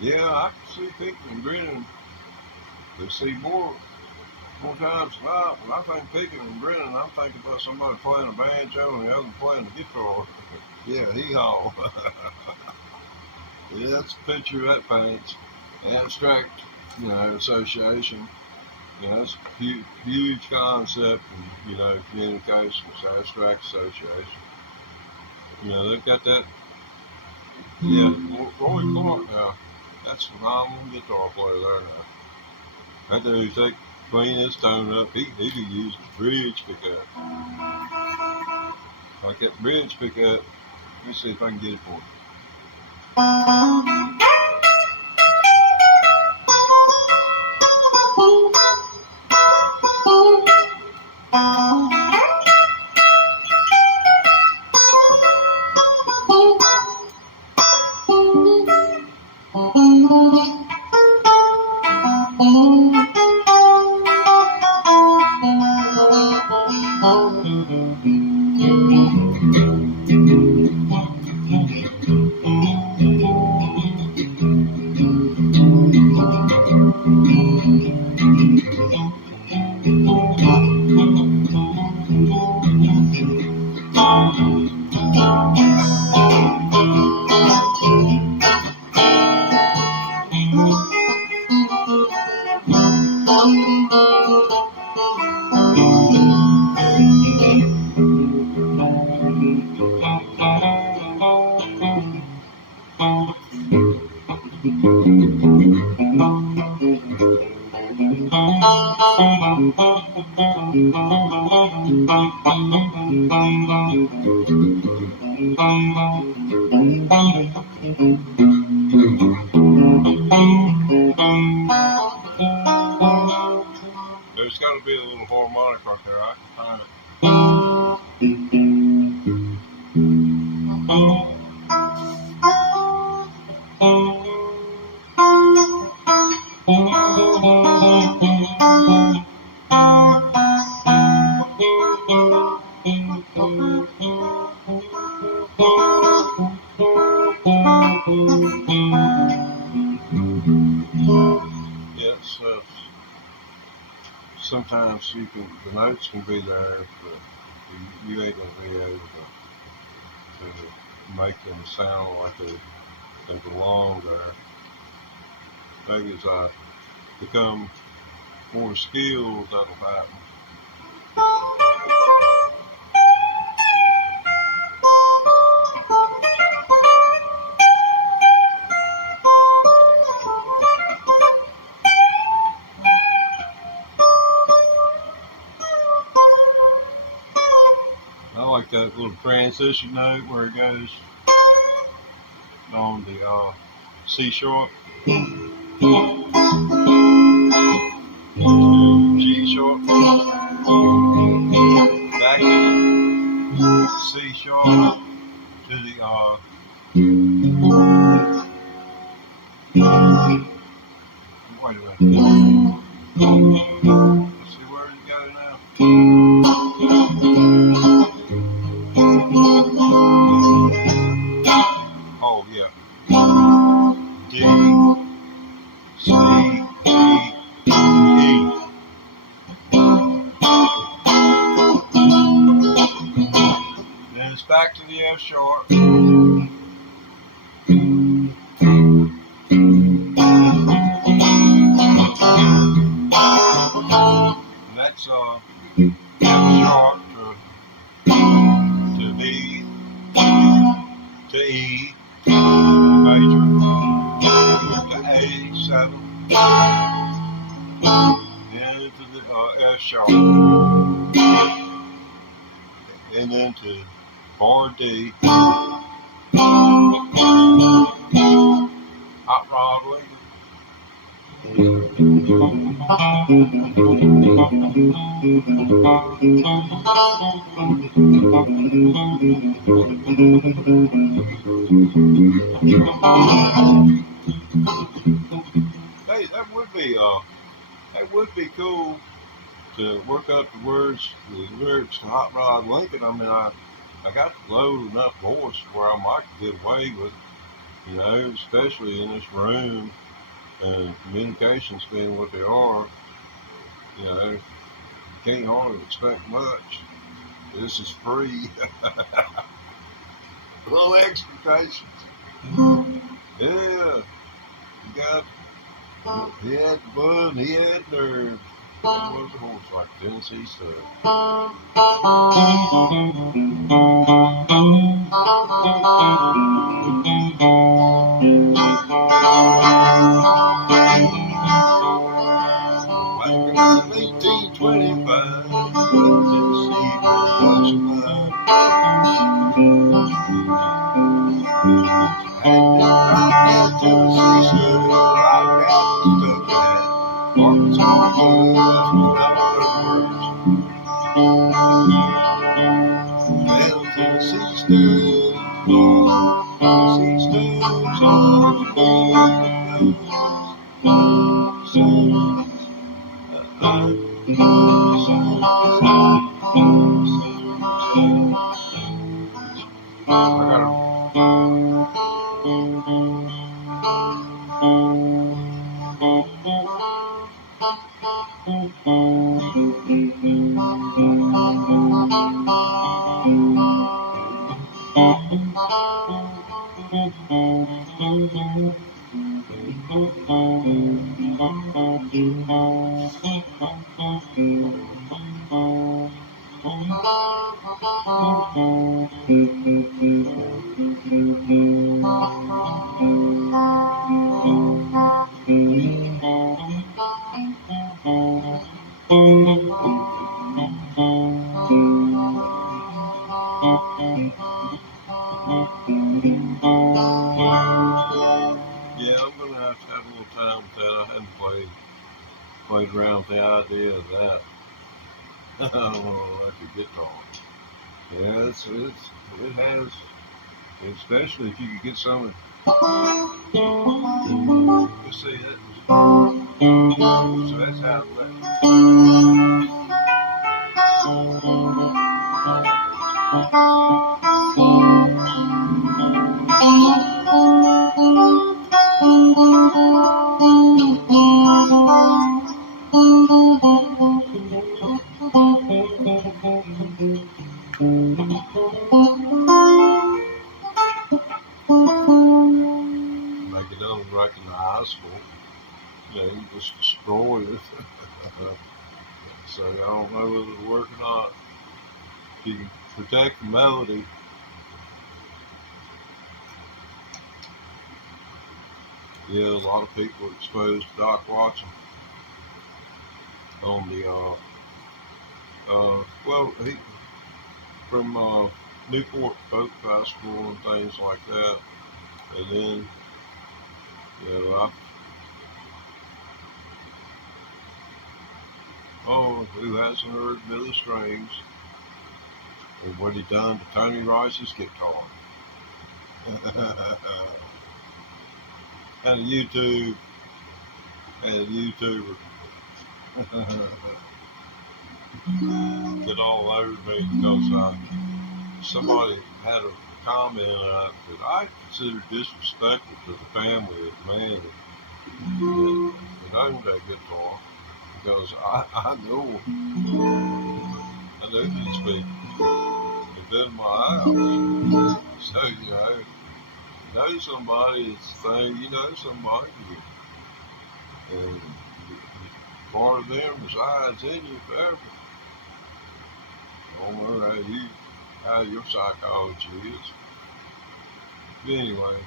Yeah, I can see picking and grinning. They see more times than not. When I think picking and grinning, I'm thinking about somebody playing a banjo and the other playing a guitar. Yeah, hee-haw. Yeah, that's a picture that paints. Abstract, association. That's a huge concept in, communication. It's abstract association. They've got that. Yeah, Roy Clark now. That's a phenomenal guitar player there now. That dude clean his tone up. He could use the bridge pickup. Like that bridge pickup. Let me see if I can get it for him. There's got to be a little harmonic right there. I can find it. Yes, sometimes the notes can be there, but you ain't gonna be able to make them sound like they belong there. Maybe as I become more skilled, that'll happen. I like that little transition note where it goes on the C sharp, G sharp, back to the C sharp, to the wait a minute. Let's see where it goes now. Oh yeah. D, C, G, E. Then it's back to the F sharp. And that's F sharp to B to E major to A7, then into the F sharp, and then to bar D, hot rod Lincoln. Hey, that would be cool to work up the words, the lyrics to Hot Rod Lincoln. I mean, I got low enough voice where I might get away with, especially in this room and communications being what they are. You can't hardly expect much. This is free. Low expectations. Yeah, you got. He had fun. He had nerve. That was a horse like Tennessee stud. Back in 1825, Tennessee was mine. And right now, Tennessee stud, I got stuck at Arkansas was without words. Well, Tennessee stud, Tennessee stud's on the Yeah, I'm gonna have to have a little time with that. I hadn't played around with the idea of that. Electric guitar. Yeah, it has, especially if you could get some. Let's see that. So that's how that. Make it unrecognizable. You know, you just destroy it. So I don't know whether it'll work or not. If you can protect the melody. Yeah, a lot of people are exposed to Doc Watson on the well, he from Newport Folk Festival and things like that, and then you know, who hasn't heard Billy Strings and what he done to Tony Rice's guitar? And a YouTuber get all over me because somebody had a comment that I consider disrespectful to the family of the man that owned that guitar, because I know these people. They've been in my house. So, you know somebody's thing, you know somebody, and part of them resides in you forever. I don't know how your psychology is. But anyway,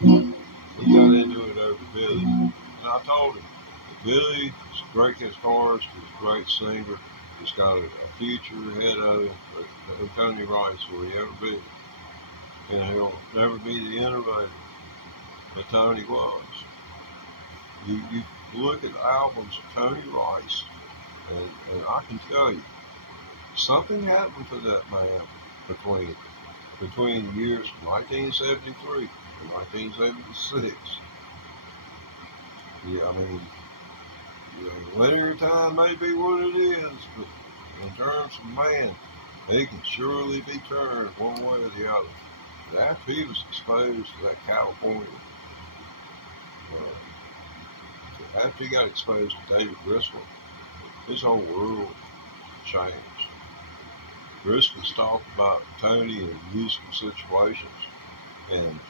we got into it over Billy, and I told him, Billy is a great guitarist, he's a great singer, he's got a future ahead of him, but Tony Rice will he ever be. And he'll never be the innovator that Tony was. You look at albums of Tony Rice, and I can tell you, something happened to that man between the years 1973 and 1976. Yeah, I mean, linear time may be what it is, but in terms of man, he can surely be turned one way or the other. But after he was exposed to that California, after he got exposed to David Driscoll, his whole world changed. Driscoll's talked about Tony in musical situations and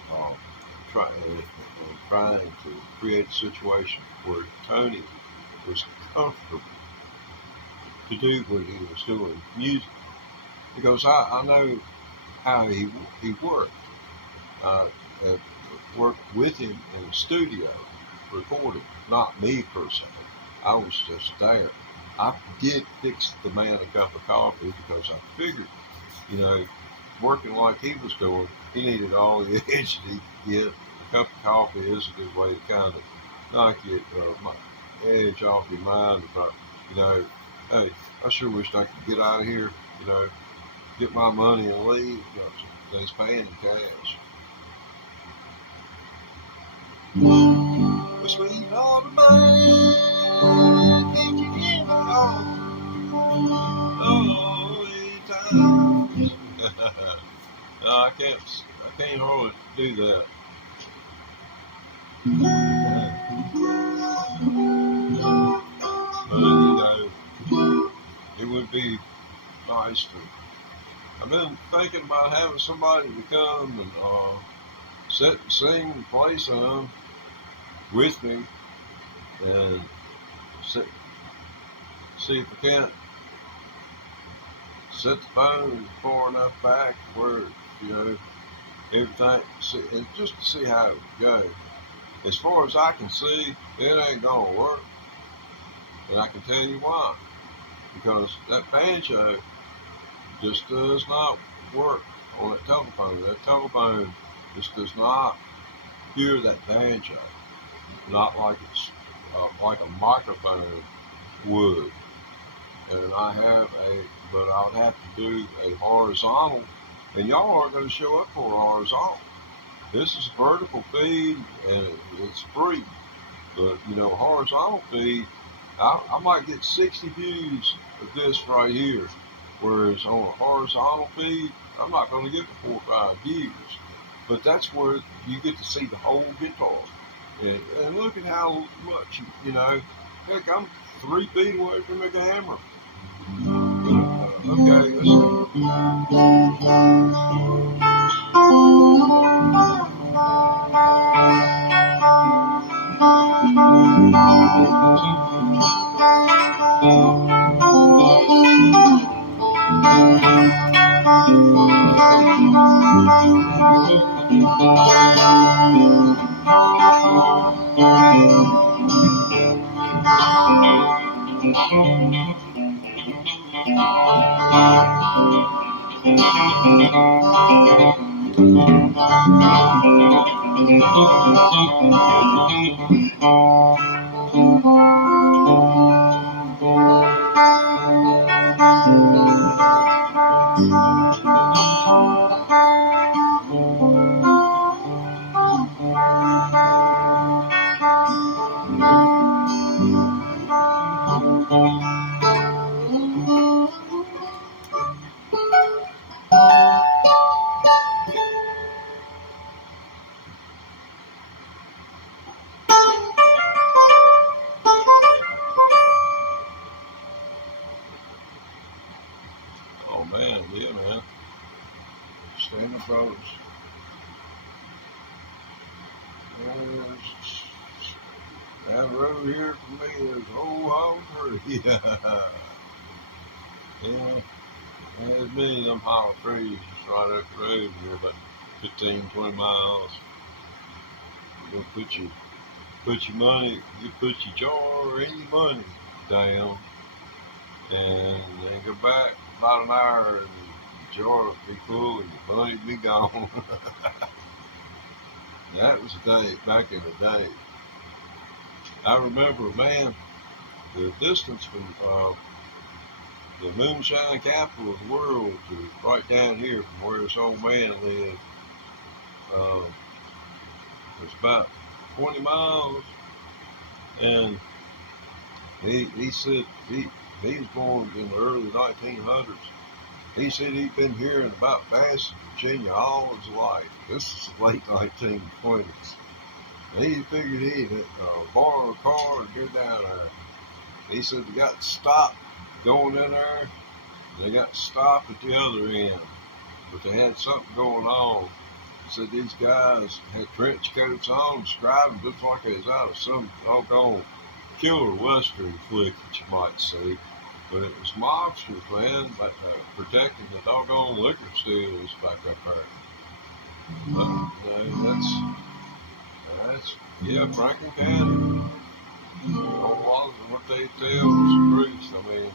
trying to create a situation where Tony was comfortable to do what he was doing, music. Because I know how he worked. I worked with him in the studio recording, not me per se. I was just there. I did fix the man a cup of coffee because I figured, working like he was doing, he needed all the edge that he could get. A cup of coffee is a good way to kind of knock it edge off your mind about, hey, I sure wish I could get out of here, get my money and leave, because he's paying in cash. The sweet old man, can't you hear me call? Oh, times. No, I can't hardly do that. nice to. I've been thinking about having somebody to come and sit and sing and play some with me, and see if we can't set the phone far enough back where, you know, everything, and just to see how it would go. As far as I can see, it ain't gonna work, and I can tell you why. Because that banjo just does not work on that telephone. That telephone just does not hear that banjo, not like it's like a microphone would. And I have but I would have to do a horizontal, and y'all aren't going to show up for a horizontal. This is a vertical feed, and it's free. But, you know, horizontal feed, I might get 60 views of this right here. Whereas on a horizontal feed, I'm not going to get 4 or 5 views. But that's where you get to see the whole guitar. And look at how much, you know, heck, I'm 3 feet away from making a hammer. Okay, let's see. Oh man, yeah, man. Standing pros. Down the road here for me is old Hog 3. Yeah. There's many of them hollow trees just right up the road here, about 15, 20 miles. You're gonna put your money, you put your jar or any money down, and then go back about an hour, and the jar will be full and your money will be gone. That was the day, back in the day. I remember, man, the distance from the moonshine capital of the world to right down here from where this old man lived was about 20 miles. And he said he was born in the early 1900s. He said he'd been hearing about Bass, Virginia all his life. This is the late 1920s. And he figured he'd borrow a car and go down there. He said they got stopped going in there. They got stopped at the other end, but they had something going on. He said these guys had trench coats on, driving just like they was out of some doggone killer western flick that you might see. But it was mobsters, man, protecting the doggone liquor steals back up there. But that's Franklin County. A lot of what they tell was the truth. I mean,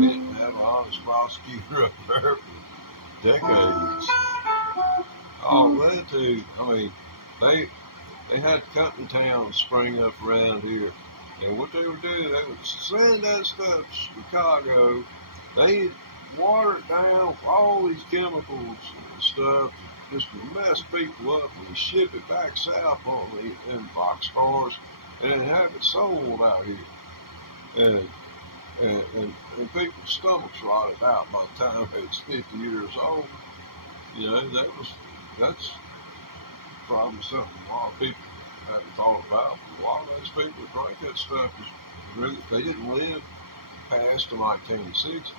they didn't have an honest prosecutor up there for decades. All led to, I mean, they had company towns spring up around here. And what they would do, they would send that stuff to Chicago. They'd water it down with all these chemicals and stuff just to mess people up, and ship it back south in boxcars and have it sold out here. And people's stomachs rotted out by the time they was 50 years old. You know, that's probably something a lot of people hadn't thought about. A lot of those people that drank that stuff they didn't live past the 1960s.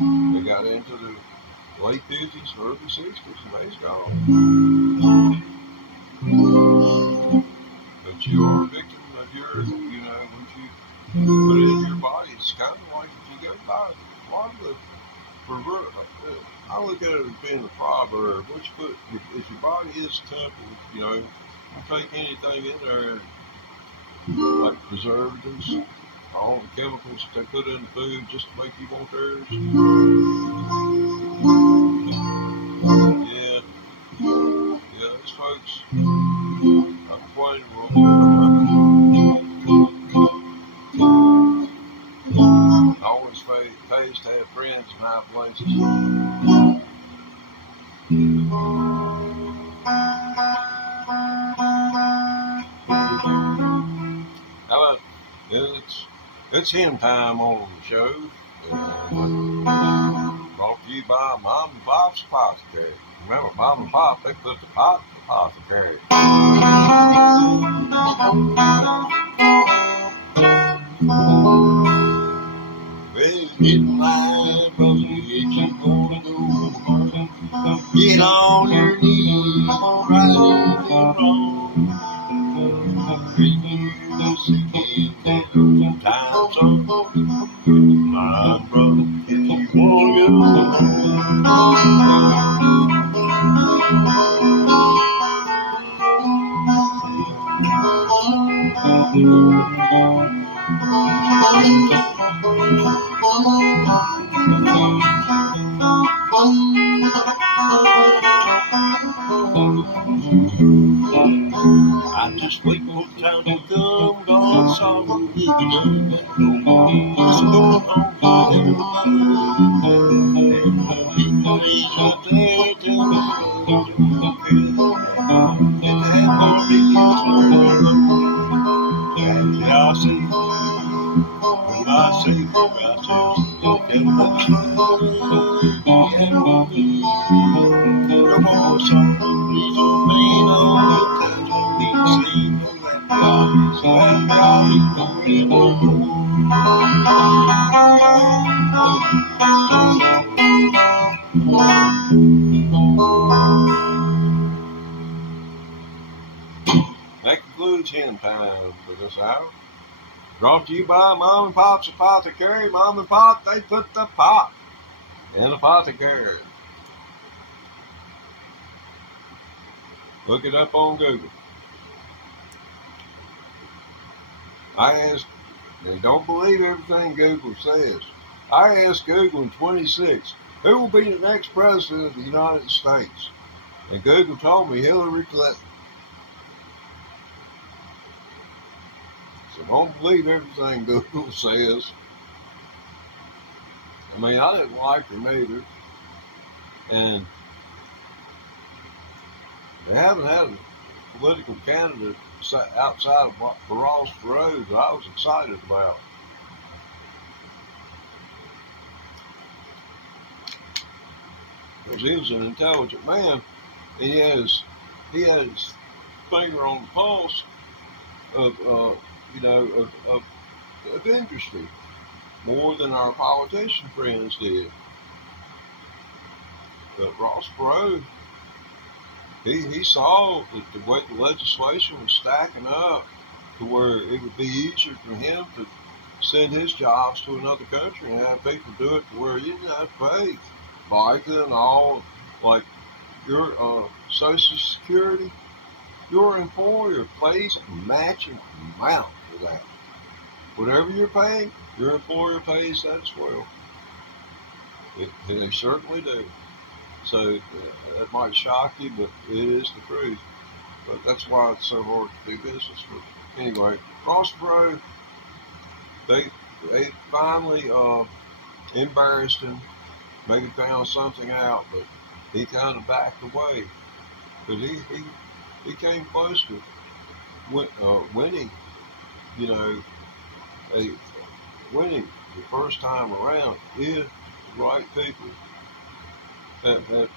They got into the late 50s, early 60s, and they's gone. But you are a victim of your, once you put it in your body, it's kind of like if you go by a lot of the pervert. I look at it as being a proverb. What you put, if your body is a temple, you take anything in there, like preservatives, all the chemicals that they put in the food just to make you want theirs. Yeah, those folks, I'm acquainted with them. Always pays to have friends in high places. How about it's hymn time on the show. Brought to you by Mom and Pop's Apothecary. Remember, Mom and Pop, they put the pot in the apothecary. Well, get in line, brother, if you gonna go. Get on your knees, right and wrong. 3 years again, that time's up. My brother, if you wanna go. I just wait for the time to come, God's sorrow is done. What's going on in I'll see when I say that concludes hymn time for this hour. Brought to you by Mom and Pop's Apothecary. Mom and Pop, they put the pot in the apothecary. Look it up on Google. I asked, they don't believe everything Google says. I asked Google in 26, who will be the next president of the United States? And Google told me Hillary Clinton. So don't believe everything Google says. I mean, I didn't like them either. And they haven't had a political candidate outside of Ross Perot that I was excited about. Because he was an intelligent man. He had his finger on the pulse of industry more than our politician friends did. But Ross Perot, he saw that the way the legislation was stacking up to where it would be easier for him to send his jobs to another country and have people do it to where you didn't have to pay FICA and all, like your Social Security. Your employer pays a matching amount for that. Whatever you're paying, your employer pays that as well. They certainly do. So it might shock you, but it is the truth. But that's why it's so hard to do business. But anyway, Ross Perot, they finally embarrassed him, maybe found something out, but he kind of backed away. But he came close to winning, winning the first time around if the right people that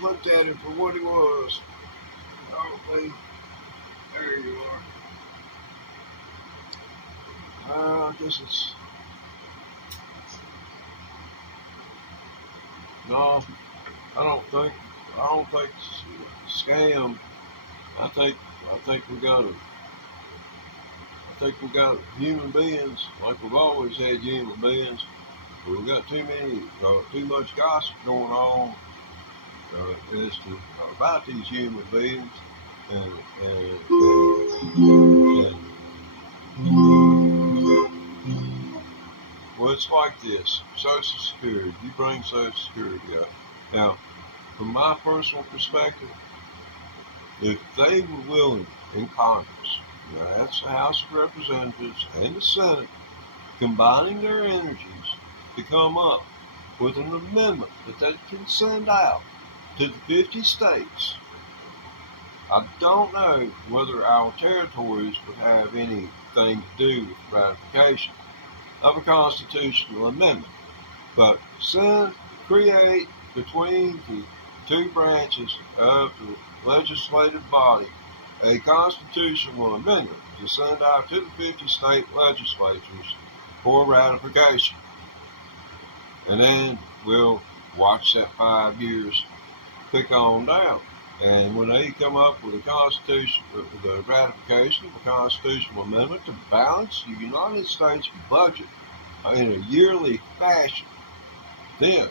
looked at him for what he was. Oh, there you are. I guess it's No, I don't think scam. I think we got human beings like we've always had human beings. But we've got too much gossip going on about these human beings, and, and, and well, it's like this: Social Security. You bring Social Security up. Now, from my personal perspective, if they were willing in Congress, that's the House of Representatives and the Senate, combining their energies to come up with an amendment that they can send out to the 50 states. I don't know whether our territories would have anything to do with ratification of a constitutional amendment, but create between the two branches of the legislative body a constitutional amendment to send out to the 50 state legislatures for ratification. And then we'll watch that 5 years tick on down. And when they come up with the ratification of a constitutional amendment to balance the United States budget in a yearly fashion, then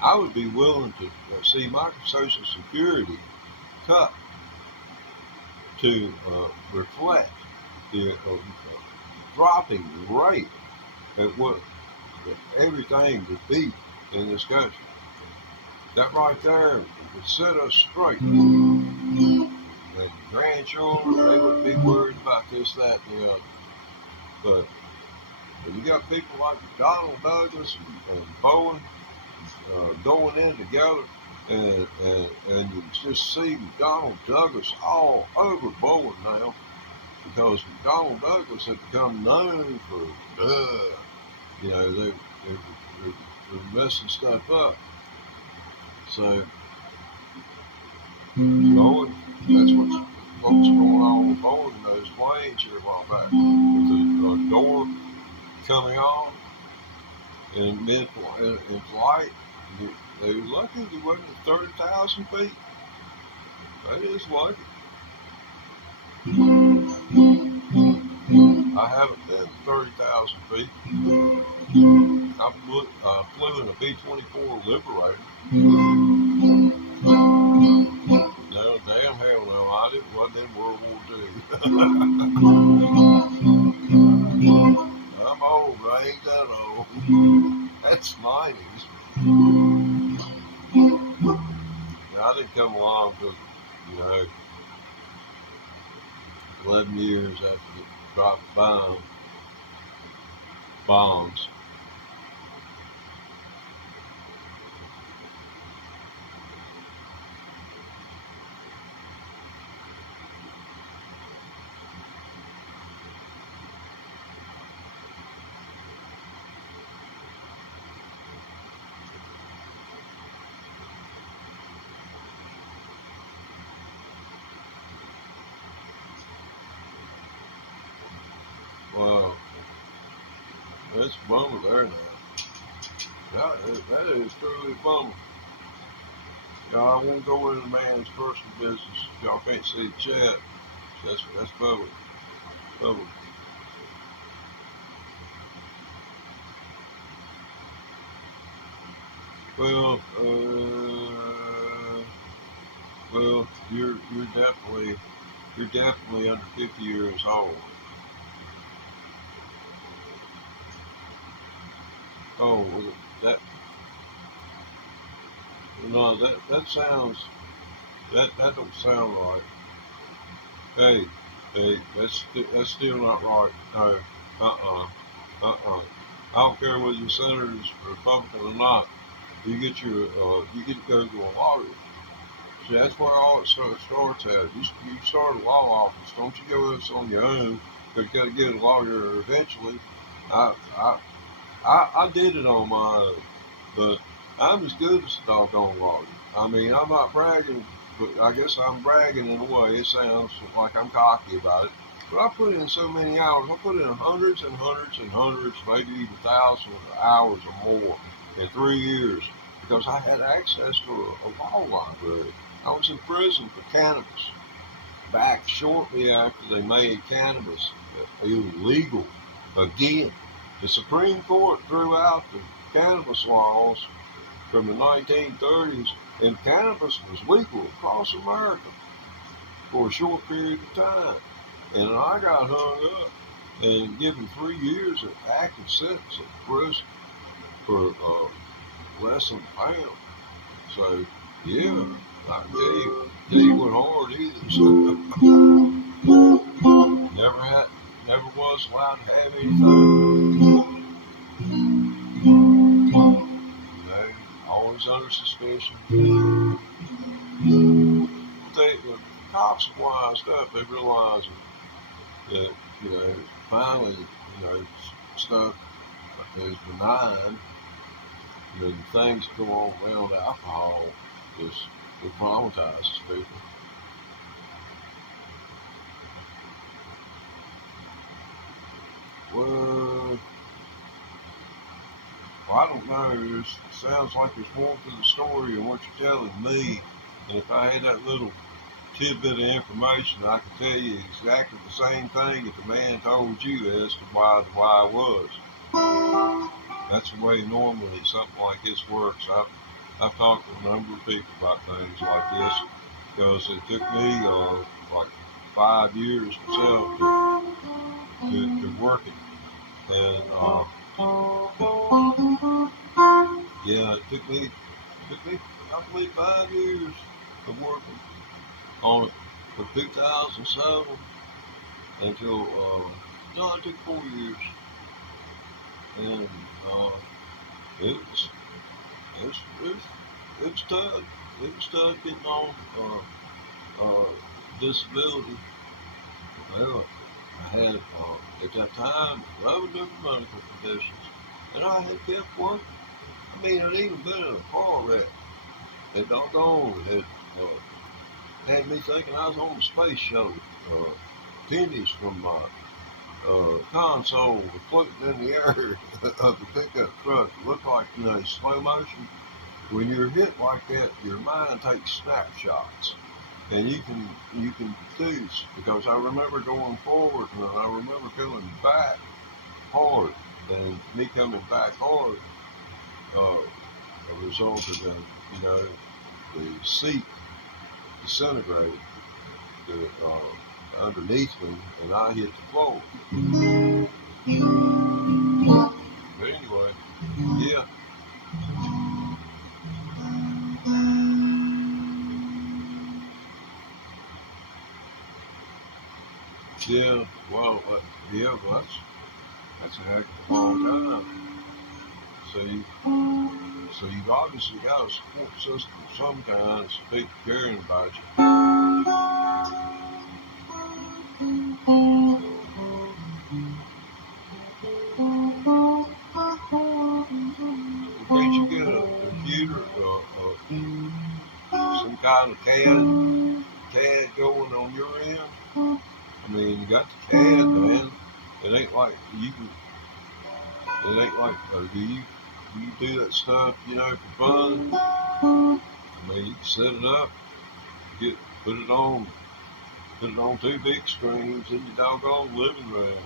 I would be willing to see my Social Security cut to reflect the dropping rate at what everything would be in this country. That right there would set us straight. And grandchildren, they wouldn't be worried about this, that, and the other. But you got people like Donald Douglas and Bowen going in together, and you just see Donald Douglas all over Bowen now, because Donald Douglas had become known for, they're messing stuff up. So, Bowen, that's what's going on with Bowen in those planes here a while back. With the door coming on in flight, they were lucky they wasn't at 30,000 feet. That is lucky. I haven't been 30,000 feet. I flew in a B-24 Liberator. No, damn hell no, I didn't. Wasn't in World War II. I'm old, I ain't that old. That's 90s. I didn't come along till, 11 years after it dropped bombs. Wow, that's a bummer there now. That is truly a bummer. I won't go into the man's personal business. Y'all can't see the chat. That's public. Well, you're definitely under 50 years old. Oh, that don't sound right. Hey, that's still not right. No, I don't care whether your senator is Republican or not. You get to go to a lawyer. See, that's where all it starts at. You start a law office. Don't you go this on your own? Because you got to get a lawyer eventually. I did it on my own, but I'm as good as a doggone lawyer. I mean, I'm not bragging, but I guess I'm bragging in a way. It sounds like I'm cocky about it. But I put in so many hours. I put in hundreds and hundreds and hundreds, maybe even thousands of hours or more in 3 years to because I had access to a law library. I was in prison for cannabis back shortly after they made cannabis illegal again. The Supreme Court threw out the cannabis laws from the 1930s, and cannabis was legal across America for a short period of time. And I got hung up and given 3 years of active sentence in prison for less than a pound. So, yeah, I can tell you what hard is. Never was allowed to have anything. You know, always under suspicion. The cops are wised up. They realize that, you know, finally, you know, stuff is benign. You know, the things that go on around alcohol it traumatizes people. Well, I don't know. It sounds like there's more to the story than what you're telling me. And if I had that little tidbit of information, I could tell you exactly the same thing that the man told you as to why was. That's the way normally something like this works. I've talked to a number of people about things like this because it took me like 5 years myself to work it. And yeah, it took me I believe 5 years of working on it from 2007 until no, it took 4 years. And it was tough. It was tough getting on disability. Well, I had at that time 11 different medical conditions, and I had kept working. I mean, I'd even been in a car wreck. That doggone had me thinking I was on the space shuttle. Pennies from my console were floating in the air of the pickup truck. It looked like, you know, slow motion. When you're hit like that, your mind takes snapshots, and you can deduce. Because I remember going forward, and I remember feeling back hard, and me coming back hard, a result of the, you know, the seat disintegrated underneath me, and I hit the floor. But anyway, yeah. Yeah, well, that's a heck of a long time. So you've obviously got a support system of some kind that's people caring about you. Can't you get a computer some kind of CAD going on your end? I mean, you got the CAD, man. It ain't like do you do that stuff, you know, for fun? I mean, you can set it up, put it on 2 big screens in your doggone living room.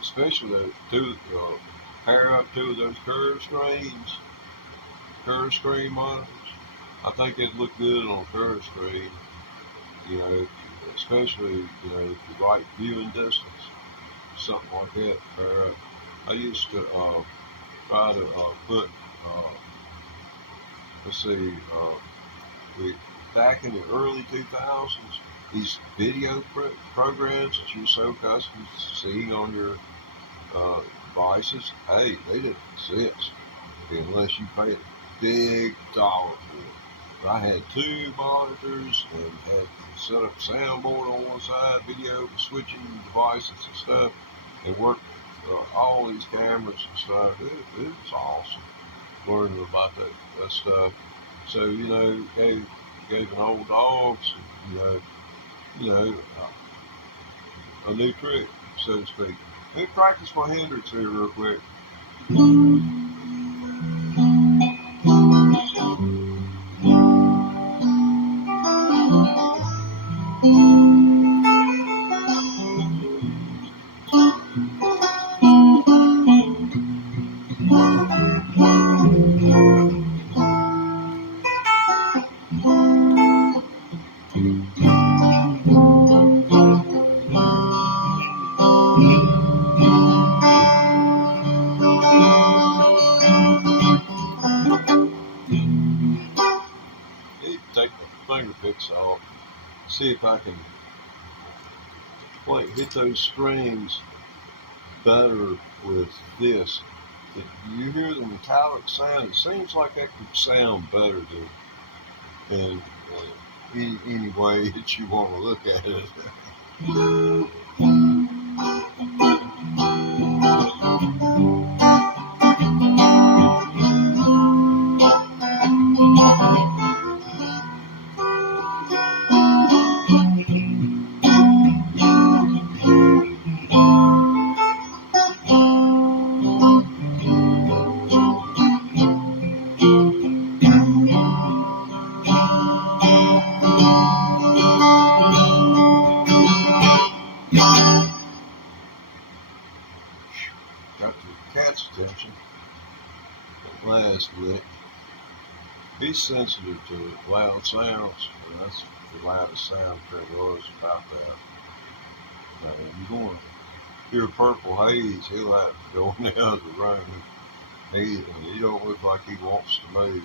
Especially pair up 2 of those curved screen monitors. I think it'd look good on a curved screen, you know, especially, you know, the right viewing distance, something like that. I used to try to put, let's see, back in the early 2000s, these video programs that you're so accustomed to seeing on your devices, hey, they didn't exist unless you paid a big dollar for it. But I had 2 monitors and had set up a soundboard on one side, video switching devices and stuff, and worked all these cameras and stuff. It was awesome learning about that stuff. So, you know, gave an old dog some, you know, a new trick, so to speak. Let me practice my Hendrix here real quick. see if I can hit those strings better with this. If you hear the metallic sound, it seems like that could sound better than any way that you want to look at it. Got the cat's attention. That last lick. He's sensitive to loud sounds, and that's the loudest sound there was about that. You're going to hear Purple Haze, he'll have to go down the road. He don't look like he wants to move.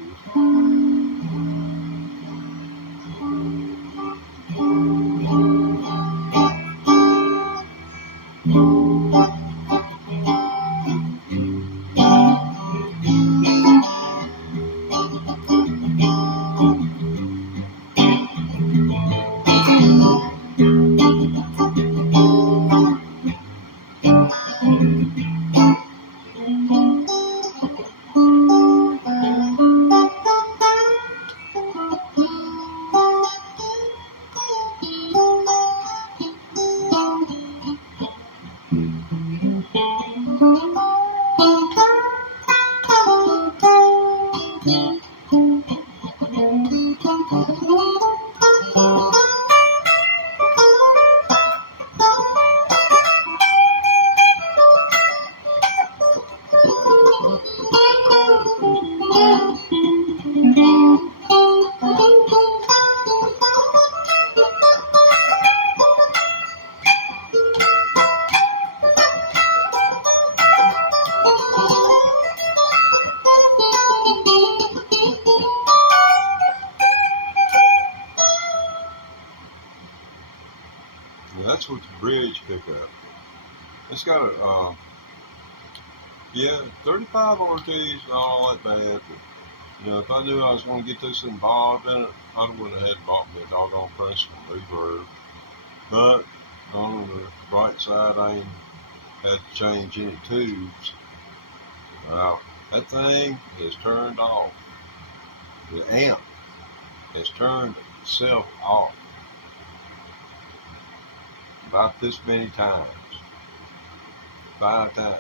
That's with the bridge pickup. It's got a, 35 RTs, not all that bad, but, if I knew I was going to get this involved in it, I wouldn't have had bought me a doggone principal reverb. But, on the bright side, I ain't had to change any tubes. Wow, that thing is turned off. The amp has turned itself off. About this many times. 5 times.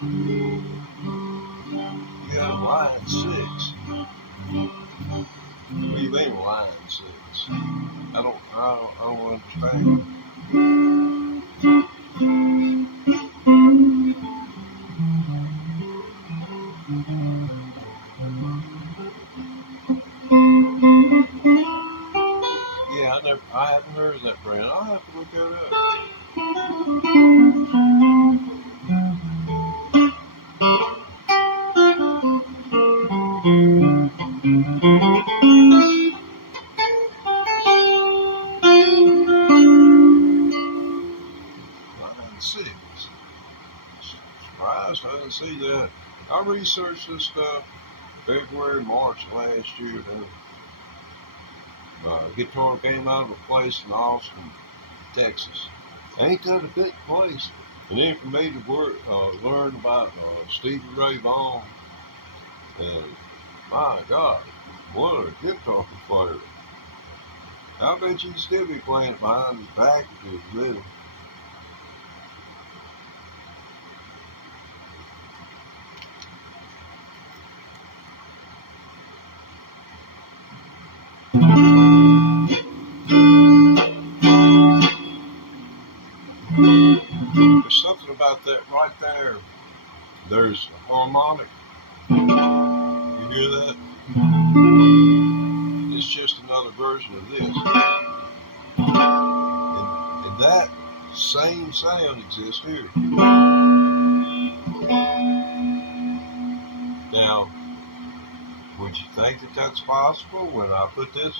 You got line 6. What do you mean line 6? I don't understand. I haven't heard of that brand. I'll have to look that up. Line 6. Surprised I didn't see that. I researched this stuff February, March last year. Guitar came out of a place in Austin, Texas. Ain't that a big place? And then for me to learn about Stevie Ray Vaughan, and my God, what a guitar player. I bet you can still be playing it behind his back if you was with him. There's something about that right there. There's a harmonic. You hear that? It's just another version of this. And that same sound exists here. Now, would you think that that's possible? When I put this,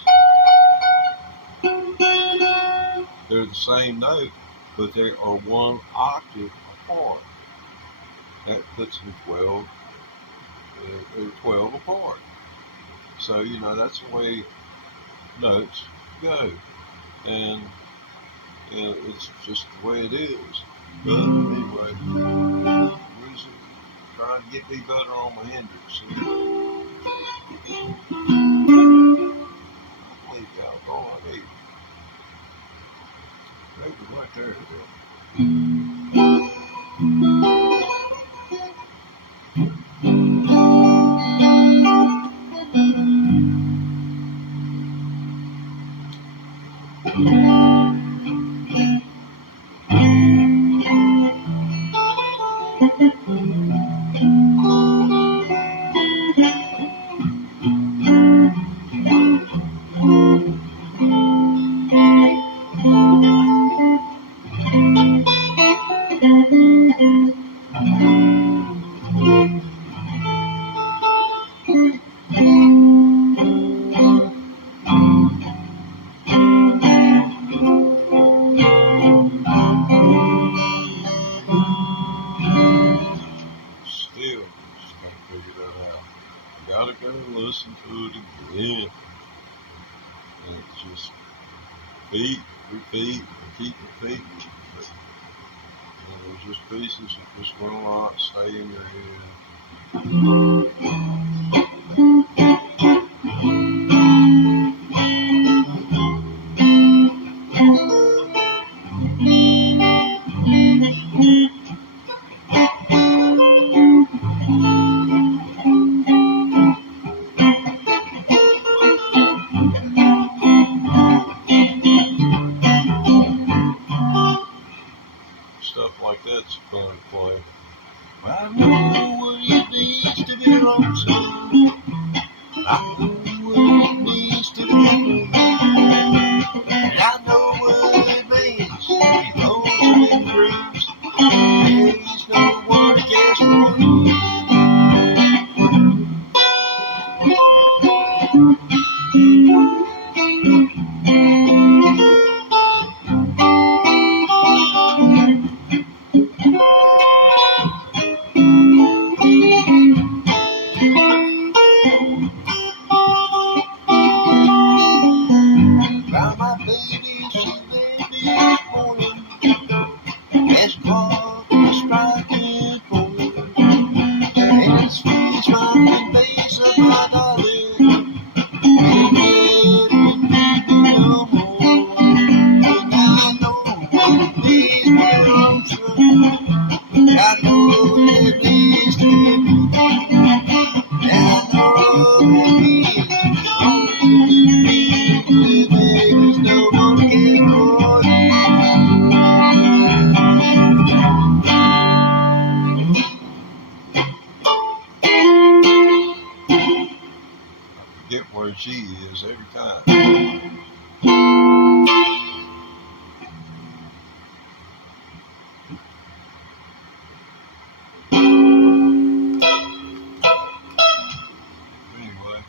they're the same note, but they are one octave apart. That puts them 12. They're 12 apart. So you know that's the way notes go, and you know, it's just the way it is. But anyway, we're just trying to get me better on my Hendrix. Holy cow, hey. Right there. Gotta go listen to it again. And it's just repeat, and keep repeating. But, you know, there's just pieces that just will not stay in your head. Stuff like that's fun to play. I know what it means to be lonesome. I know what it means to be lonely. And I know what it means to be lonesome and bruised. There's no one to care for you. As far as striking forward, and it's face my face of my darling, and yet no more. And I know what it means to be lonesome. I know what it means to be blue. And I know what it means to be lonesome. There's no one to care for you. Get where she is every time. Anyway,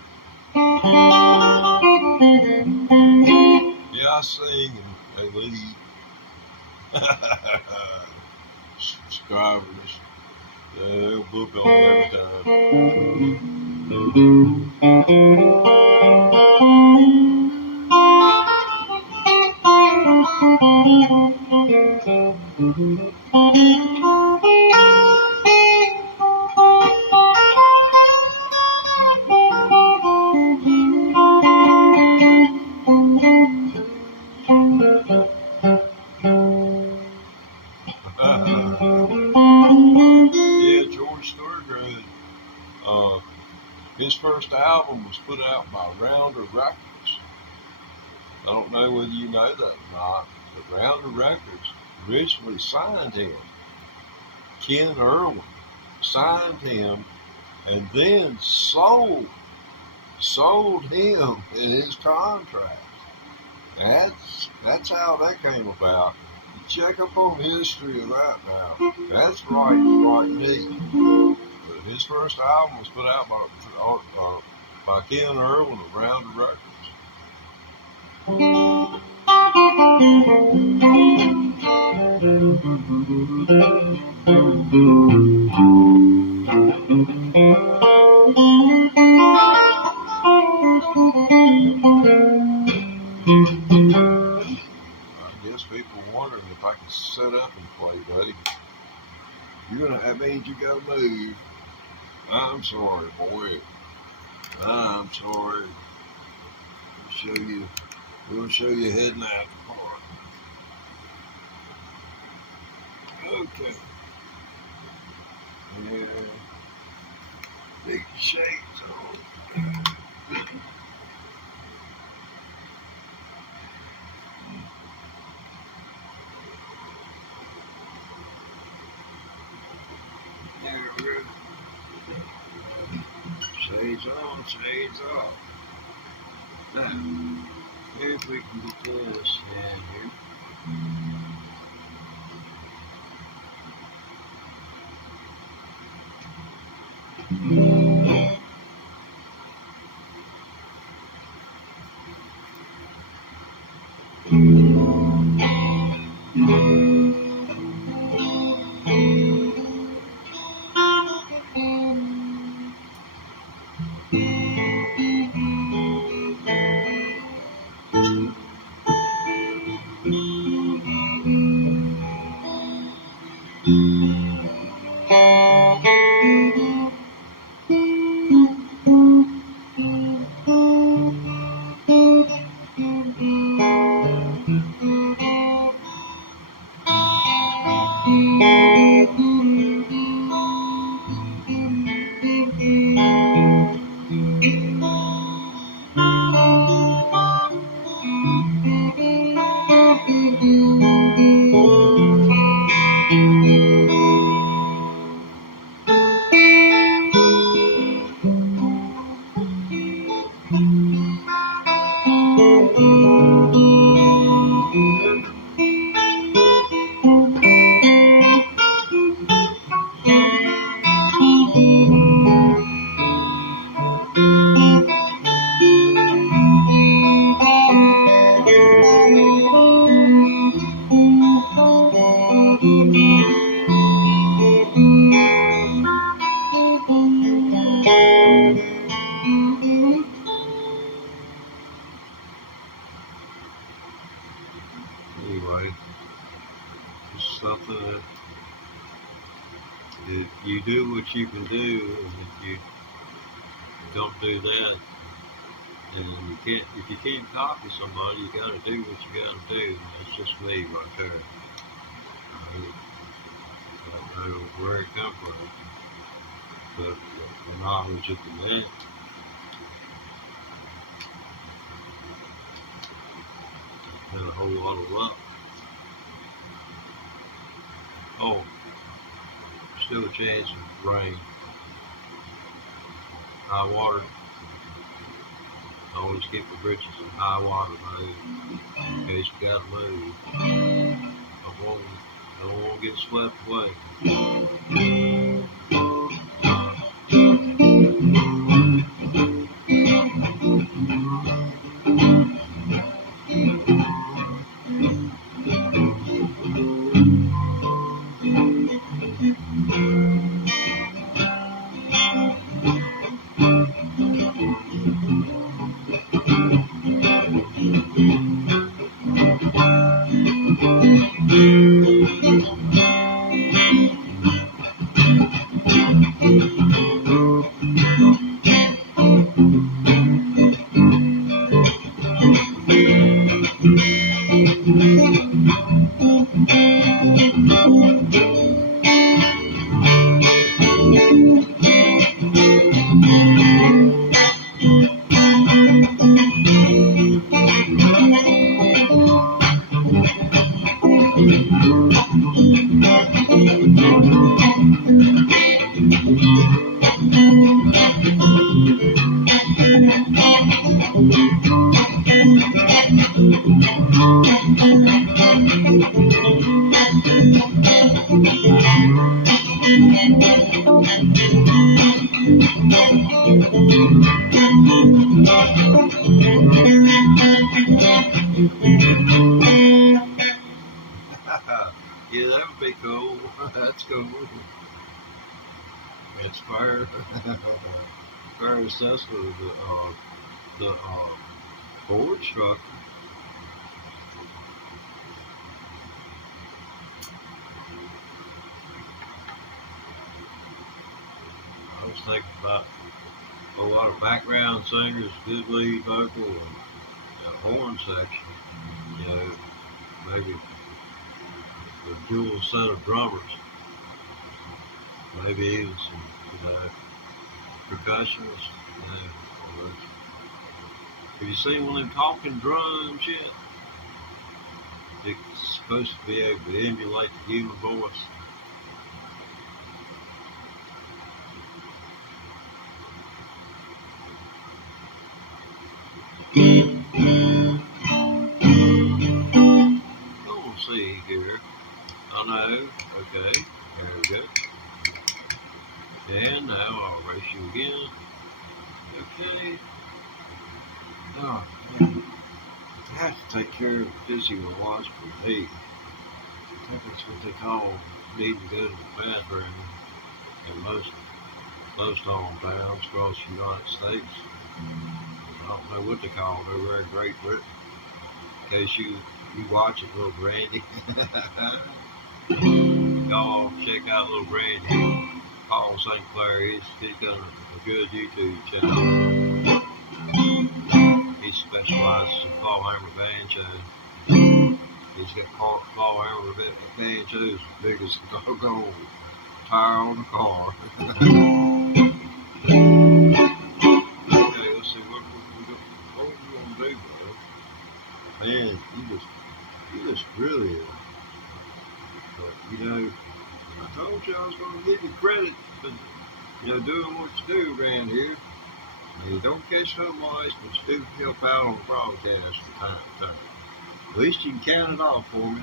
yeah, I sing and they leave. Subscribers, they'll book on every time. Yeah, George Thorogood. His first album was put out by Rounder Records. I don't know whether you know that or not, but Rounder Records originally signed him. Ken Irwin signed him and then sold him in his contract. That's how that came about. You check up on the history of that now. That's right neat. But his first album was put out by by Ken Irwin of Rounded Records. I guess people wondering if I can sit up and play, buddy. That means you gotta move. I'm sorry, boy. I'm sorry. We'll show you heading out the park. Okay. Yeah. Big shades on. There we go. Shades on, shades off. Now, if we can get this in here. Anyway, it's something that if you do what you can do, and if you don't do that, and you can't, if you can't copy somebody, you got to do what you got to do. That's just me right there. I don't know where it come from, but the knowledge of the man. And a whole lot of luck. Oh, still a chance of rain. High water. Always keep the bridges in high water mode in case you gotta move. Don't want to get swept away. Yeah, that would be cool. That's cool. It's fair. Fair assessment of the Ford truck. I was thinking about a lot of background singers, good lead vocal, and horn section. You know, maybe a dual set of drummers, maybe even some, percussionists. Have you seen one of them talking drums yet? It's supposed to be able to emulate the human voice. Let's see here. Oh no, okay, there we go. And now I'll race you again. Okay. Oh, man. I have to take care of physiological need. I think that's what they call needing to go to the bathroom in most hometowns across the United States. I don't know what they call it over there in Great Britain. In case you watch it, little Brandy. Y'all check out little Brandy. Paul St. Clair. He's done a good YouTube channel. He specializes in clawhammer banjo. He's got clawhammer banjos as big as a doggone tire on the car. Okay, let's see what we gonna do, bro. Man, you just really, but I told you I was gonna give you credit for doing what you do around here. You don't catch no mice, but you do help out on the broadcast from time to time. At least you can count it off for me.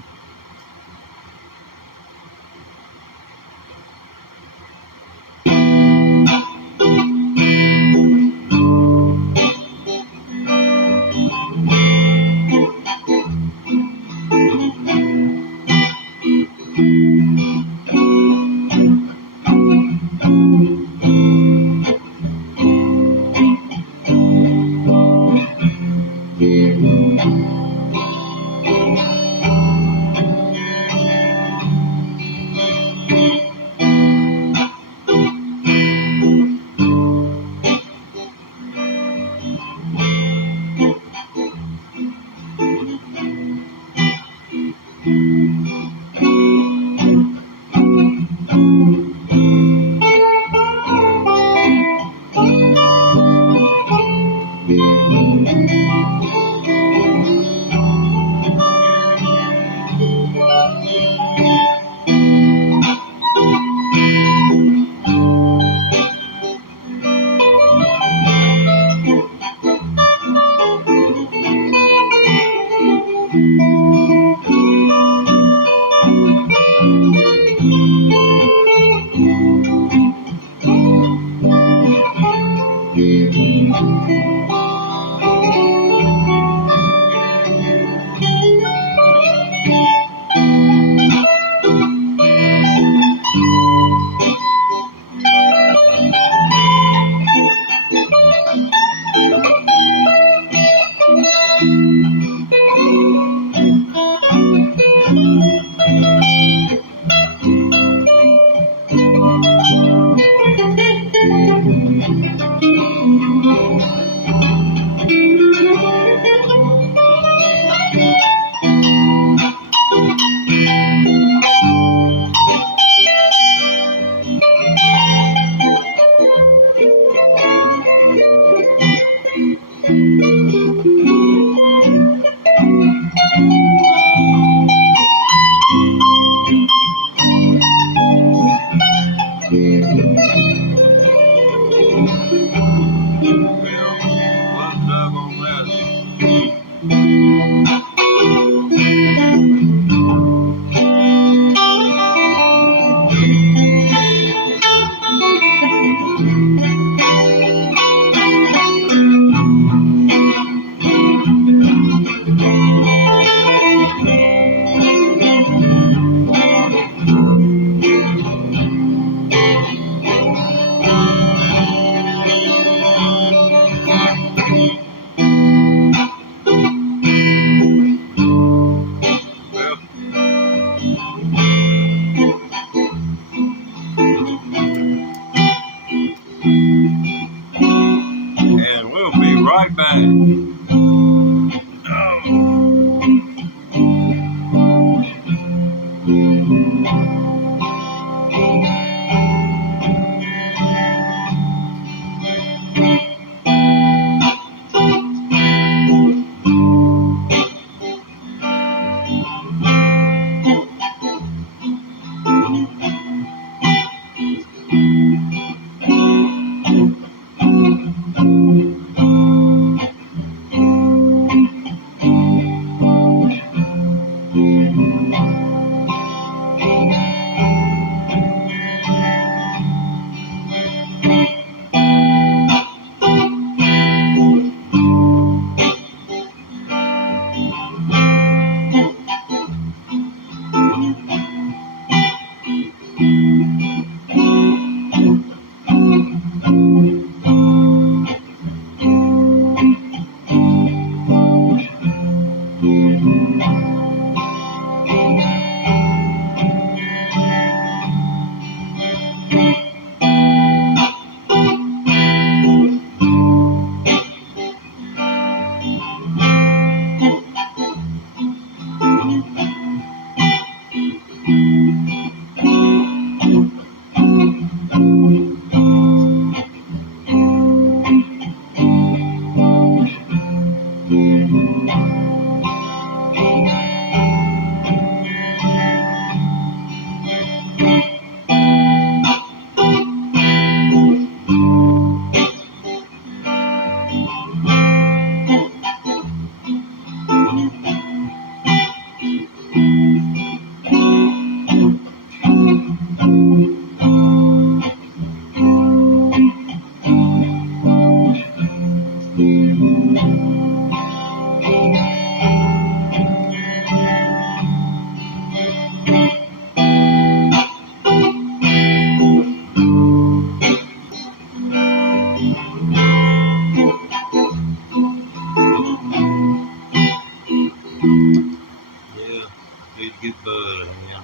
Good bud, man.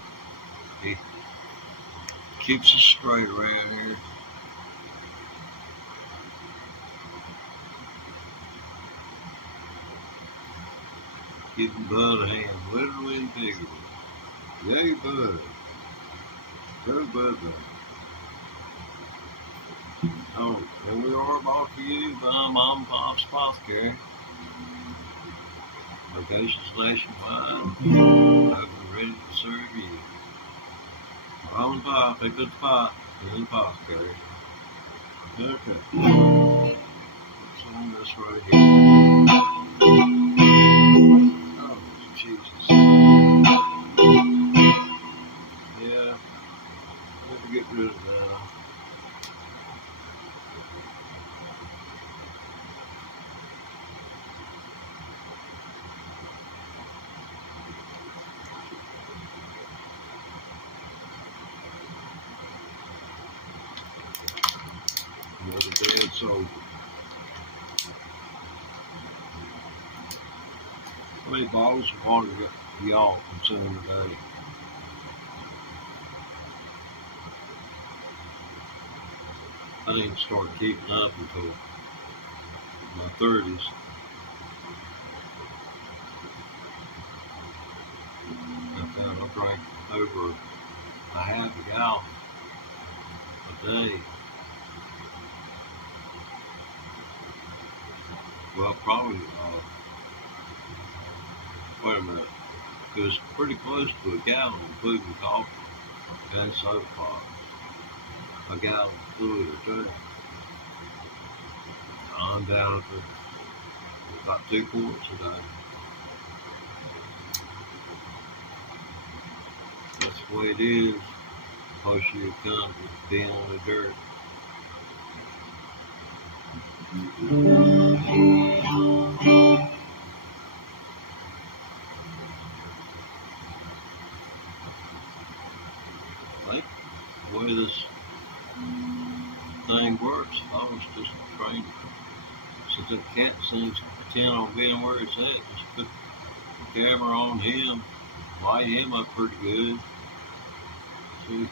He keeps us straight around here. Giving Bud a hand, literally and figuratively. Yay, Bud. Go, Bud. Oh, and we are bought for you by Mom and Pop's Apothecary. Locations nationwide. Open ready to serve you. Mom and Pop, pick up the pot in the apothecary. Okay. What's on this right here? Oh, Jesus. Yeah. I have to get rid of that. Another dead soldier. How many bottles of water do y'all consume a day? I didn't start keeping up until my 30s. I found I drank over a half a gallon a day. Well, probably, wait a minute, it was pretty close to a gallon, including coffee and soda pop. A gallon of fluid a day. I'm down to about 2 quarts a day. That's the way it is. Closer you come to being on the dirt. I think the way this thing works, if I was just trained, since that cat seems intent on being where it's at, just put the camera on him, light him up pretty good. See,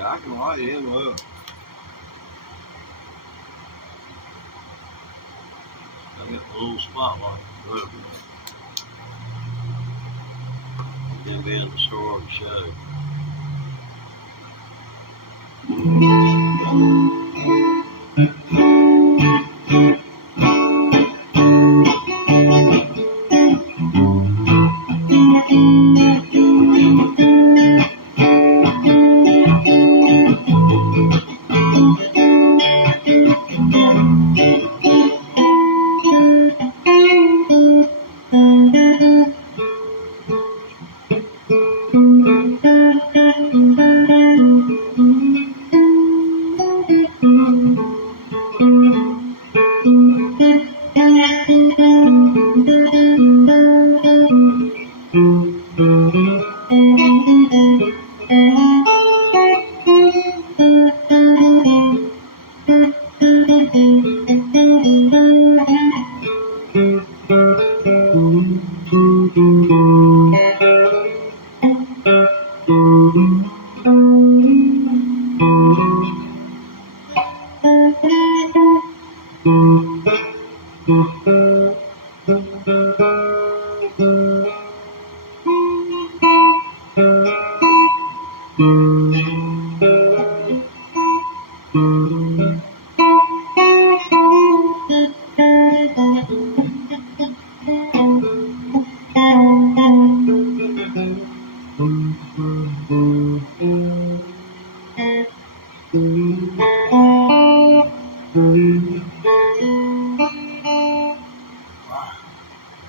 I can light him up. I got a little spotlight rubber. Then be in the store to show.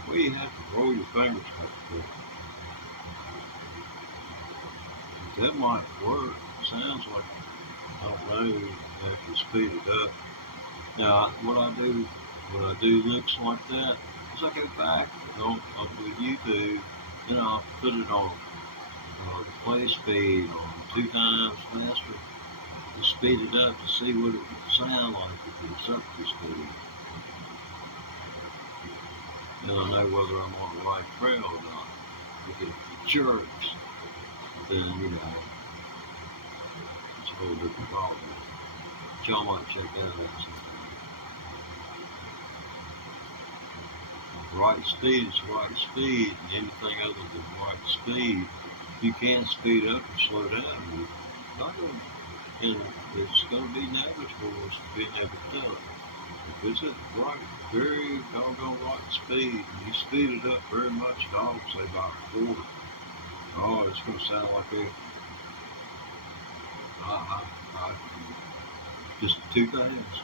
Well, you have to roll your fingers back there. That might work. Sounds like, I don't know, if you speed it up. Now, what I do when I do licks like that is I go back on what you do, then I'll put it on the play speed on 2 times faster to speed it up to see what it would sound like if it's up to speed. Then I know whether I'm on the right trail or not. If it jerks, then, you know, it's a whole different problem. But y'all might check that out sometime. Right speed is right speed, and anything other than right speed, you can speed up or slow down. And it's going to be negligible as being able to tell it. If it's at right, very doggone right speed, and you speed it up very much, dog, say about a quarter, oh, it's going to sound like just too fast.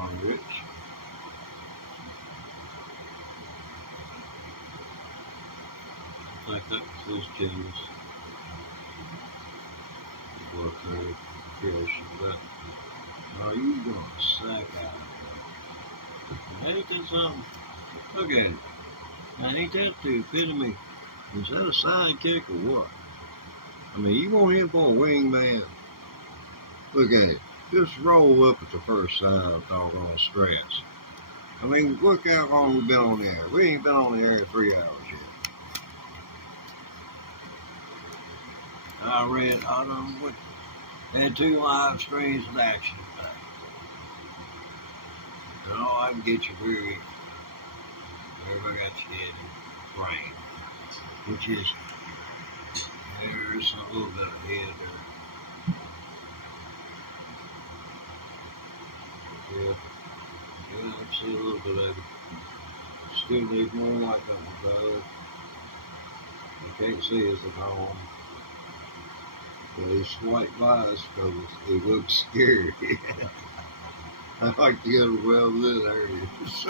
Hendrix. I think that was his genius. Work there, creation, but are you gonna sack out of that? Ain't that something? Look at it. Now, ain't that the epitome? Is that a sidekick or what? I mean, you want him for a wingman? Look at it. Just roll up at the first sign of doggone stress. I mean, look how long we've been on the air. We ain't been on the air 3 hours yet. I don't know what, they had 2 live streams of action today. And all I can get you through, everybody got your head in brain, which is, there's a little bit of head there. Yeah, I can see a little bit of it. Still need more light on the brother. You can't see us at home. But he swiped by us because he looks scary. I like to go to well-lit areas.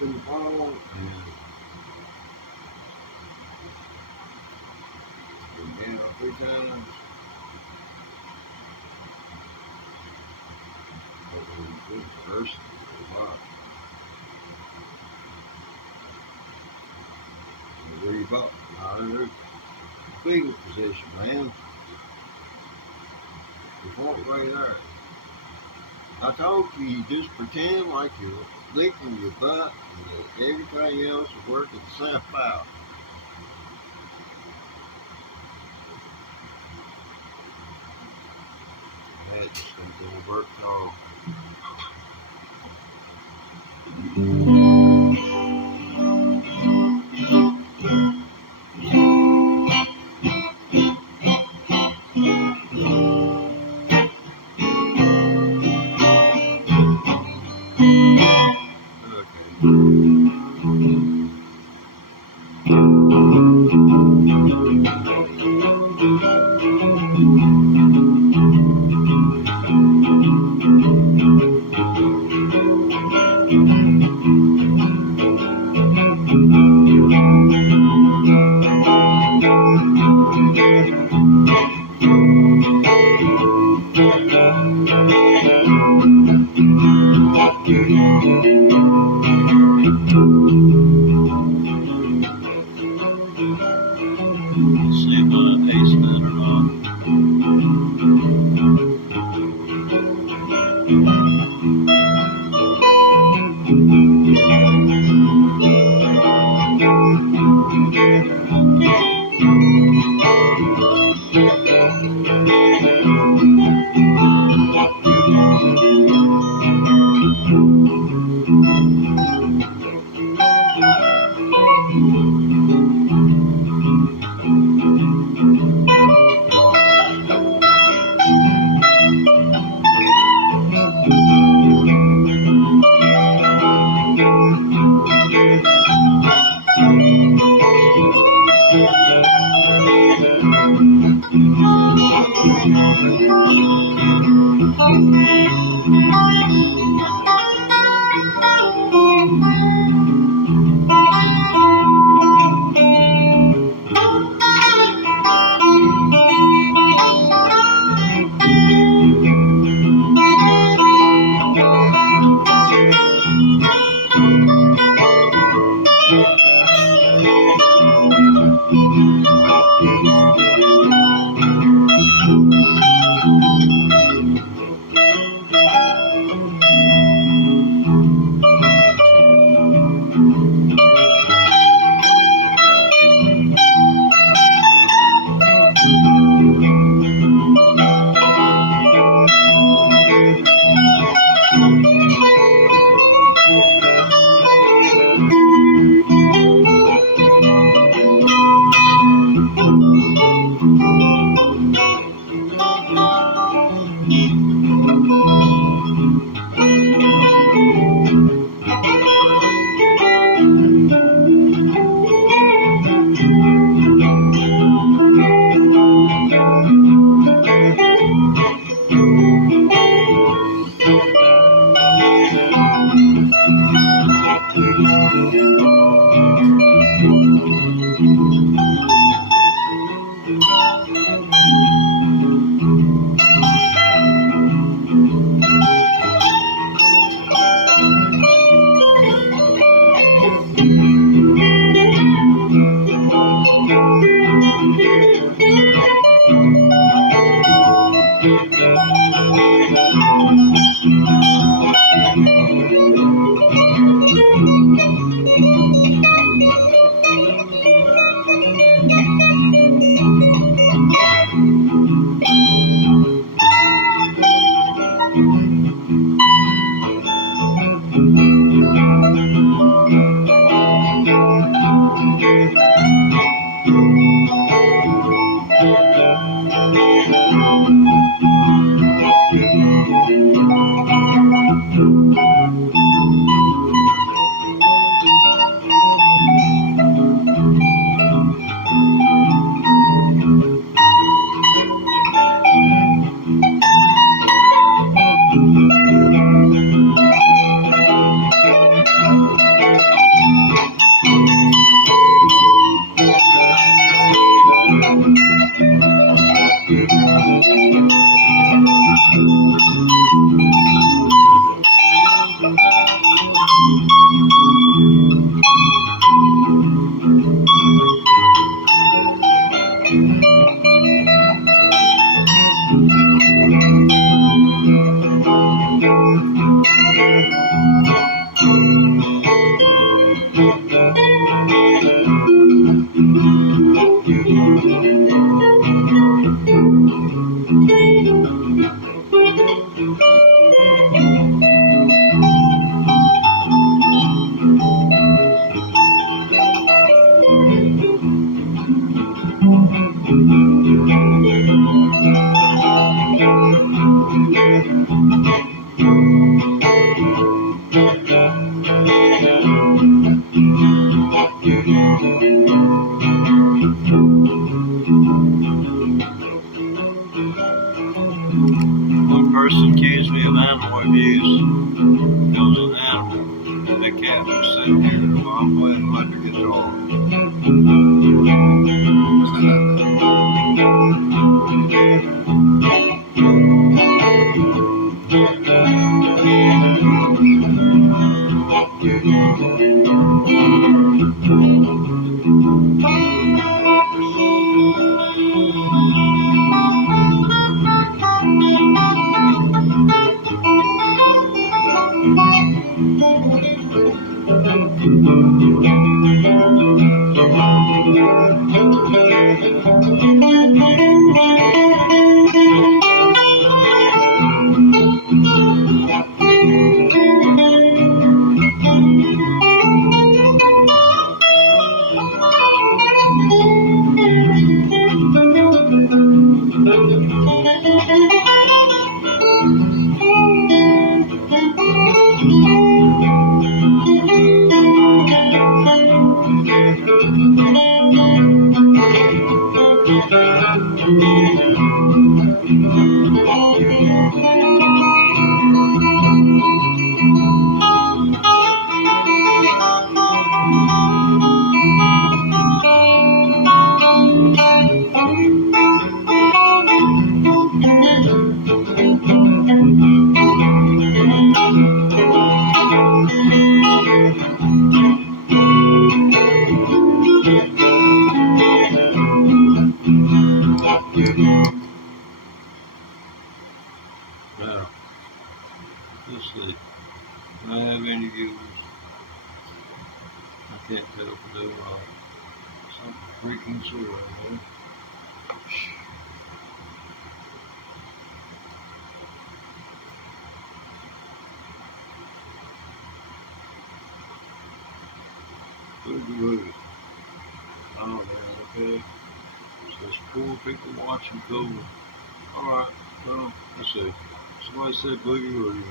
In the ball and down 3 times. Good first. Wow. Where you bought? Fetal position, man. You walk right there. I told you, you just pretend like you're licking your butt and that everything else is working itself out. That just ain't gonna work at all. One person accused me of animal abuse. There was an animal, and the cat was sitting here while I'm playing electric guitar. Now, let's see. Do I have any views? I can't tell if I do or not. Something freaking sure, man. Boogie woogie. Oh man, okay. So there's 4 people watching, cool. Alright, well, let's see. Somebody said boogie woogie,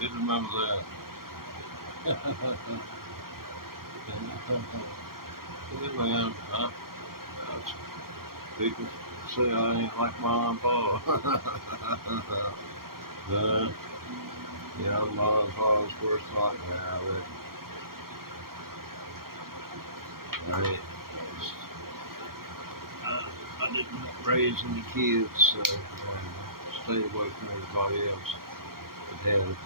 Didn't remember that. Hey man, people say I ain't like mom and pa. Yeah, mom and pa's worst nightmare. I didn't raise any kids, so stay away from everybody else. But had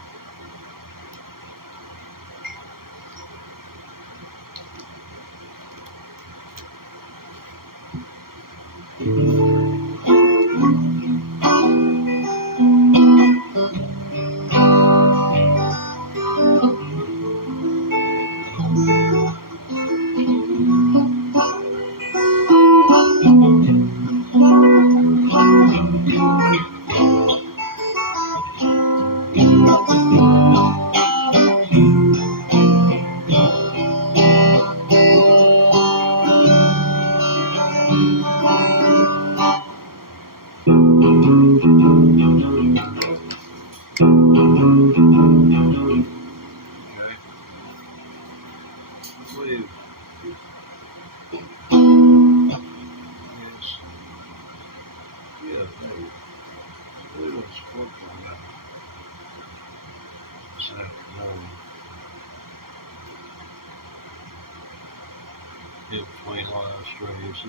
in between live streams,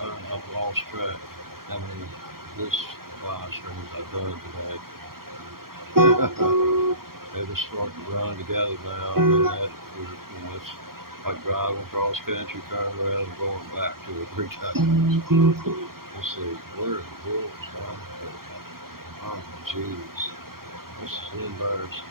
I've lost track how many this live streams I've done today. They just start to run together now, and that it's like driving across country, turning around and going back to it 3 times. Let's see, where in the world is one? Oh, jeez. This is embarrassing.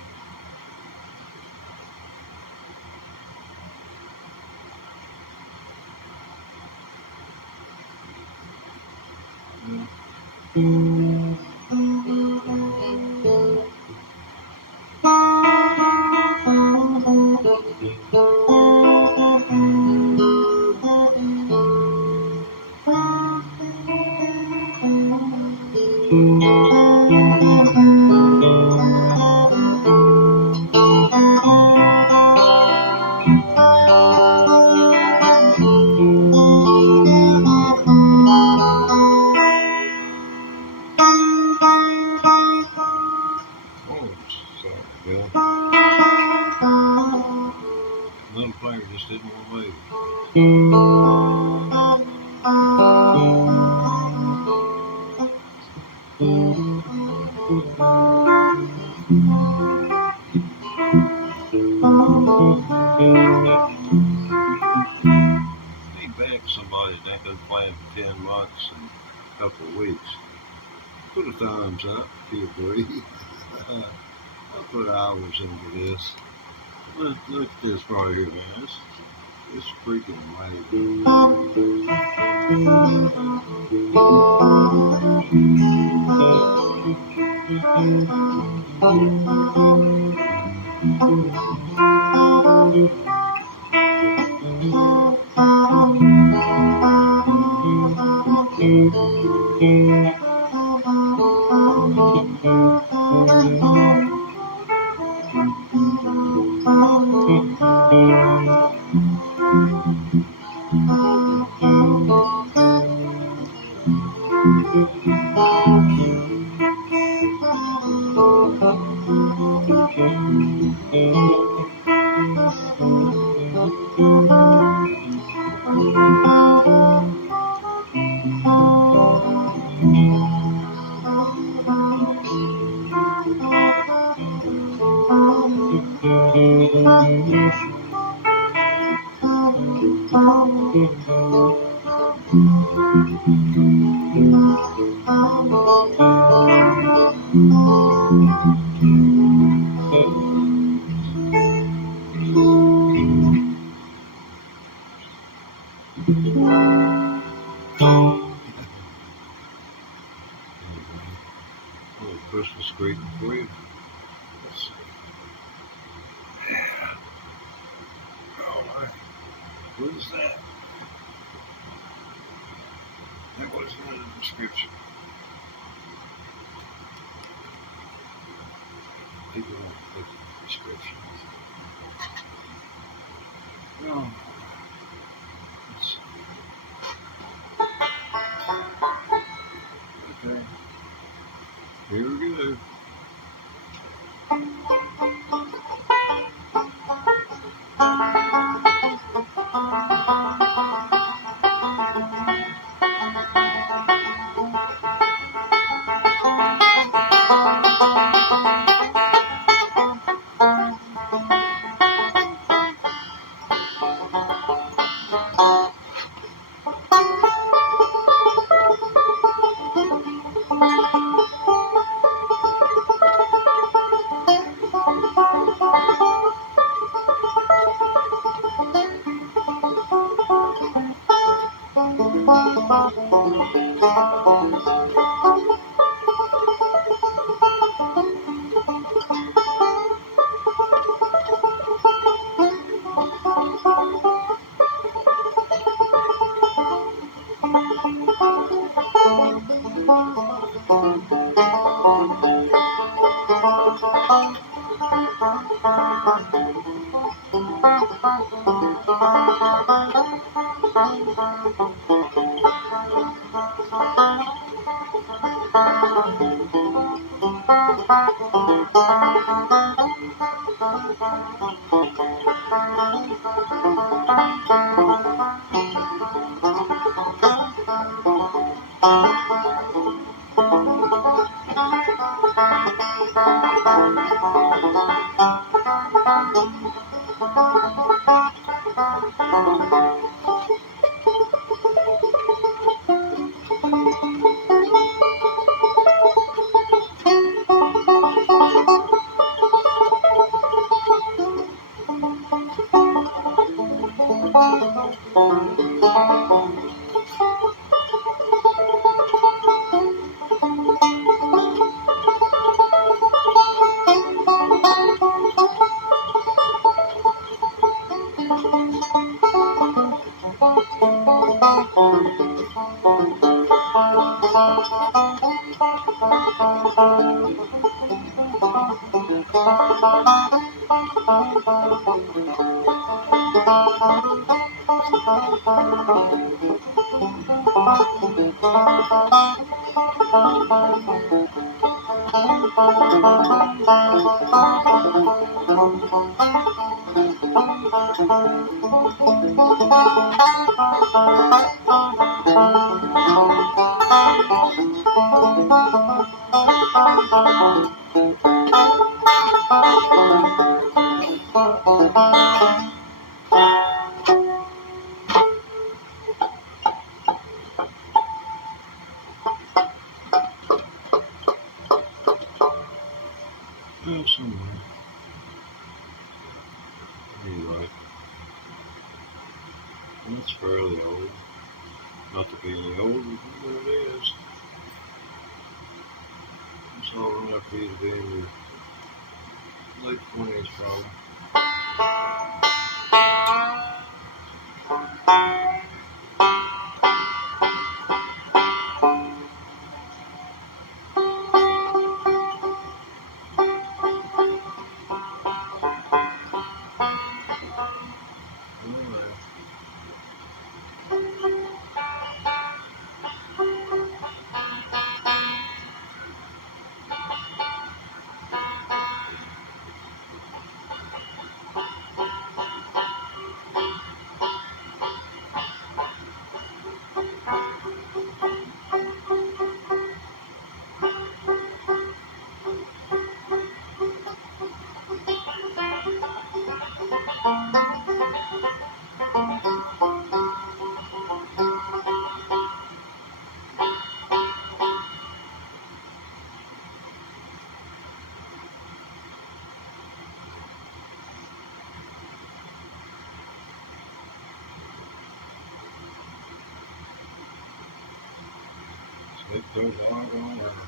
Little finger just didn't want to move. Feedback to somebody that been playing for 10 months and a couple of weeks. Put a thumbs up if you agree. I put hours into this. Look at this right here, man. It's freaking amazing. A little Christmas greeting for you. Let's see. Yeah. Alright. What is that? That wasn't in the description. People don't look at the description. No. Let's see. Okay. Here we go. Somewhere. Anyway, that's fairly old. Not to be any older than what it is. It's all enough for you to be in your late 20s probably. It goes hard on everything.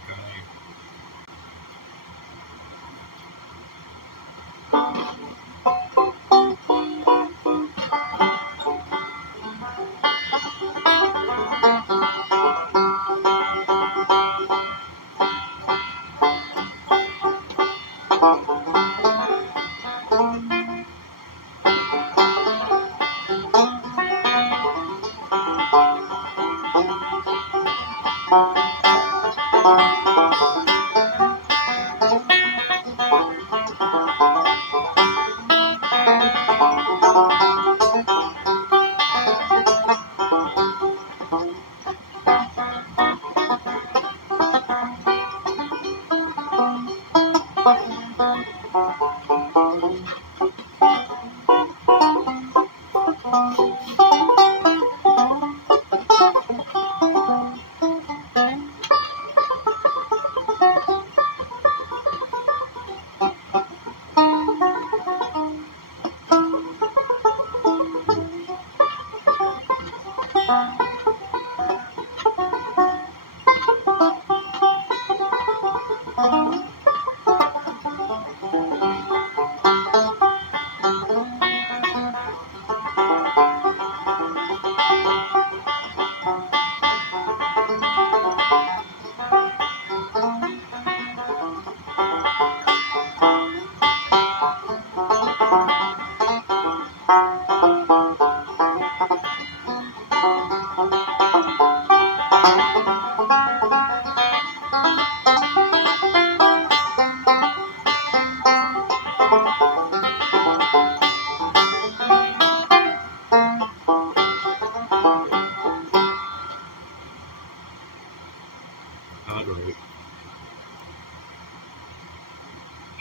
Hydrate.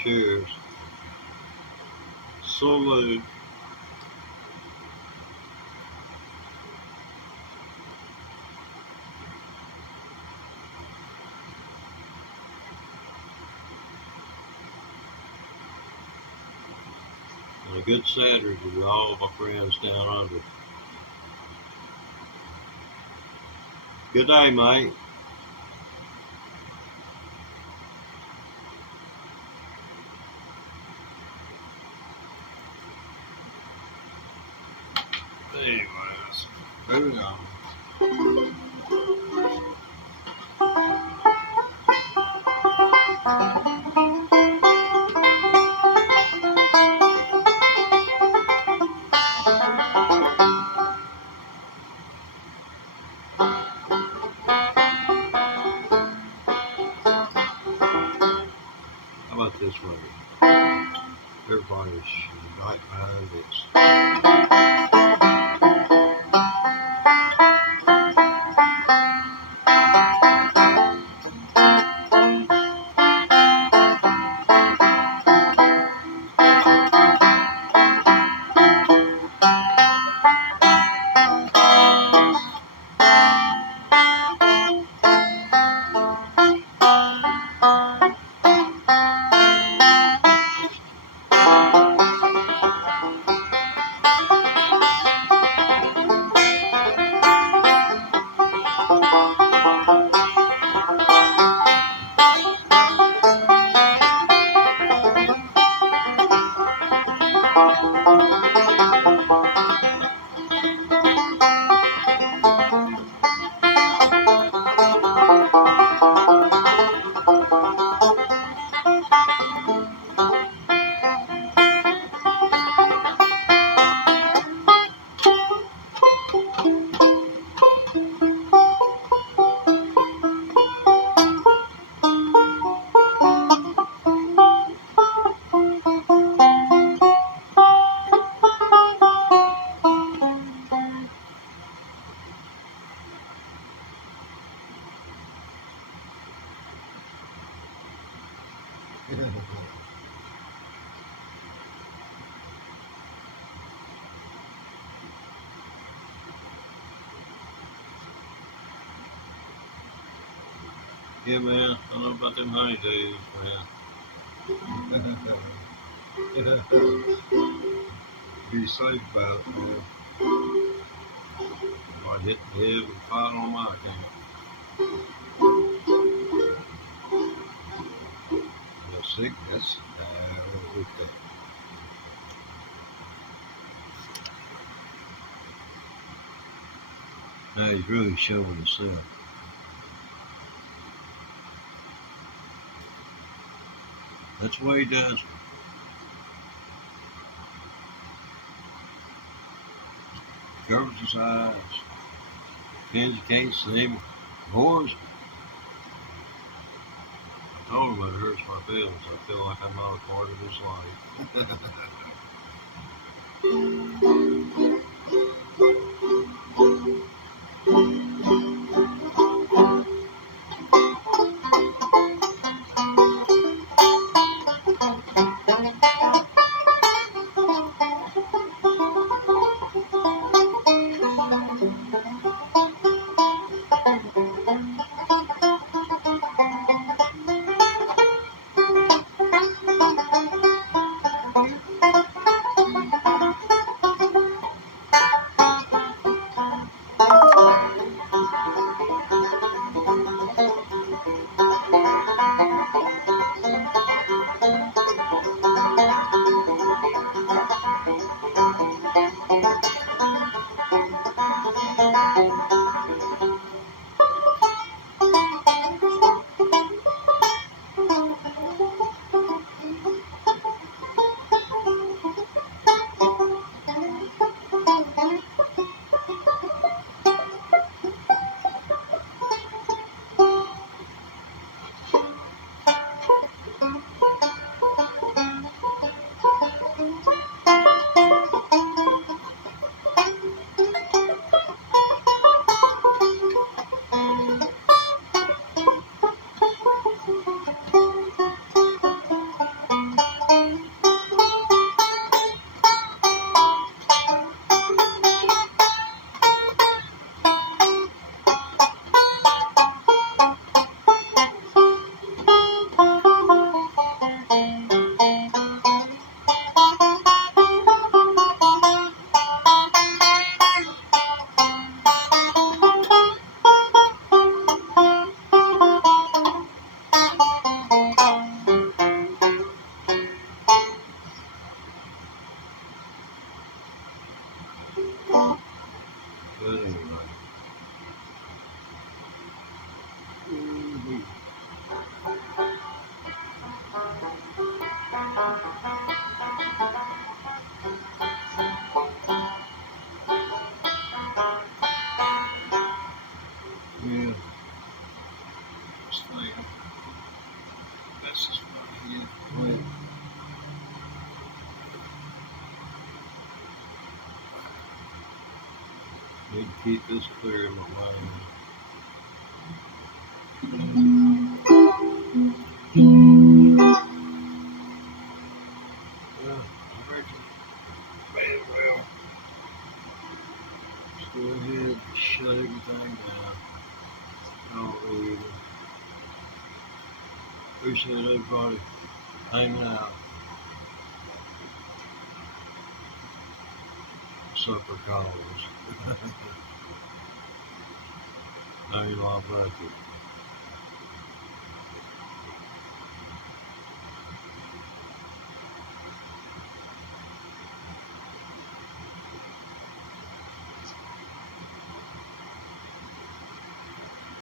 Cheers. Salute. And a good Saturday to all my friends down under. Good day, mate. Anyways, moving on. How about this way? Everybody's right behind this. Yeah, man, I know about them honeydews, man. Be safe about it, man. Might hit the head with a pile on my account. That's sick. That's with that. Now he's really showing himself. That's the way he does it. Covers his eyes. Pretends you can't see him. Horse. I told him it hurts my feelings. I feel like I'm not a part of his life. But anyway. Yeah. Just like that's just funny. Yeah. Need to keep this clear in my mind. Well, I reckon, man, well, let's go ahead and shut everything down. Oh, really. Appreciate everybody hanging out. Supper calls. Now you're all back.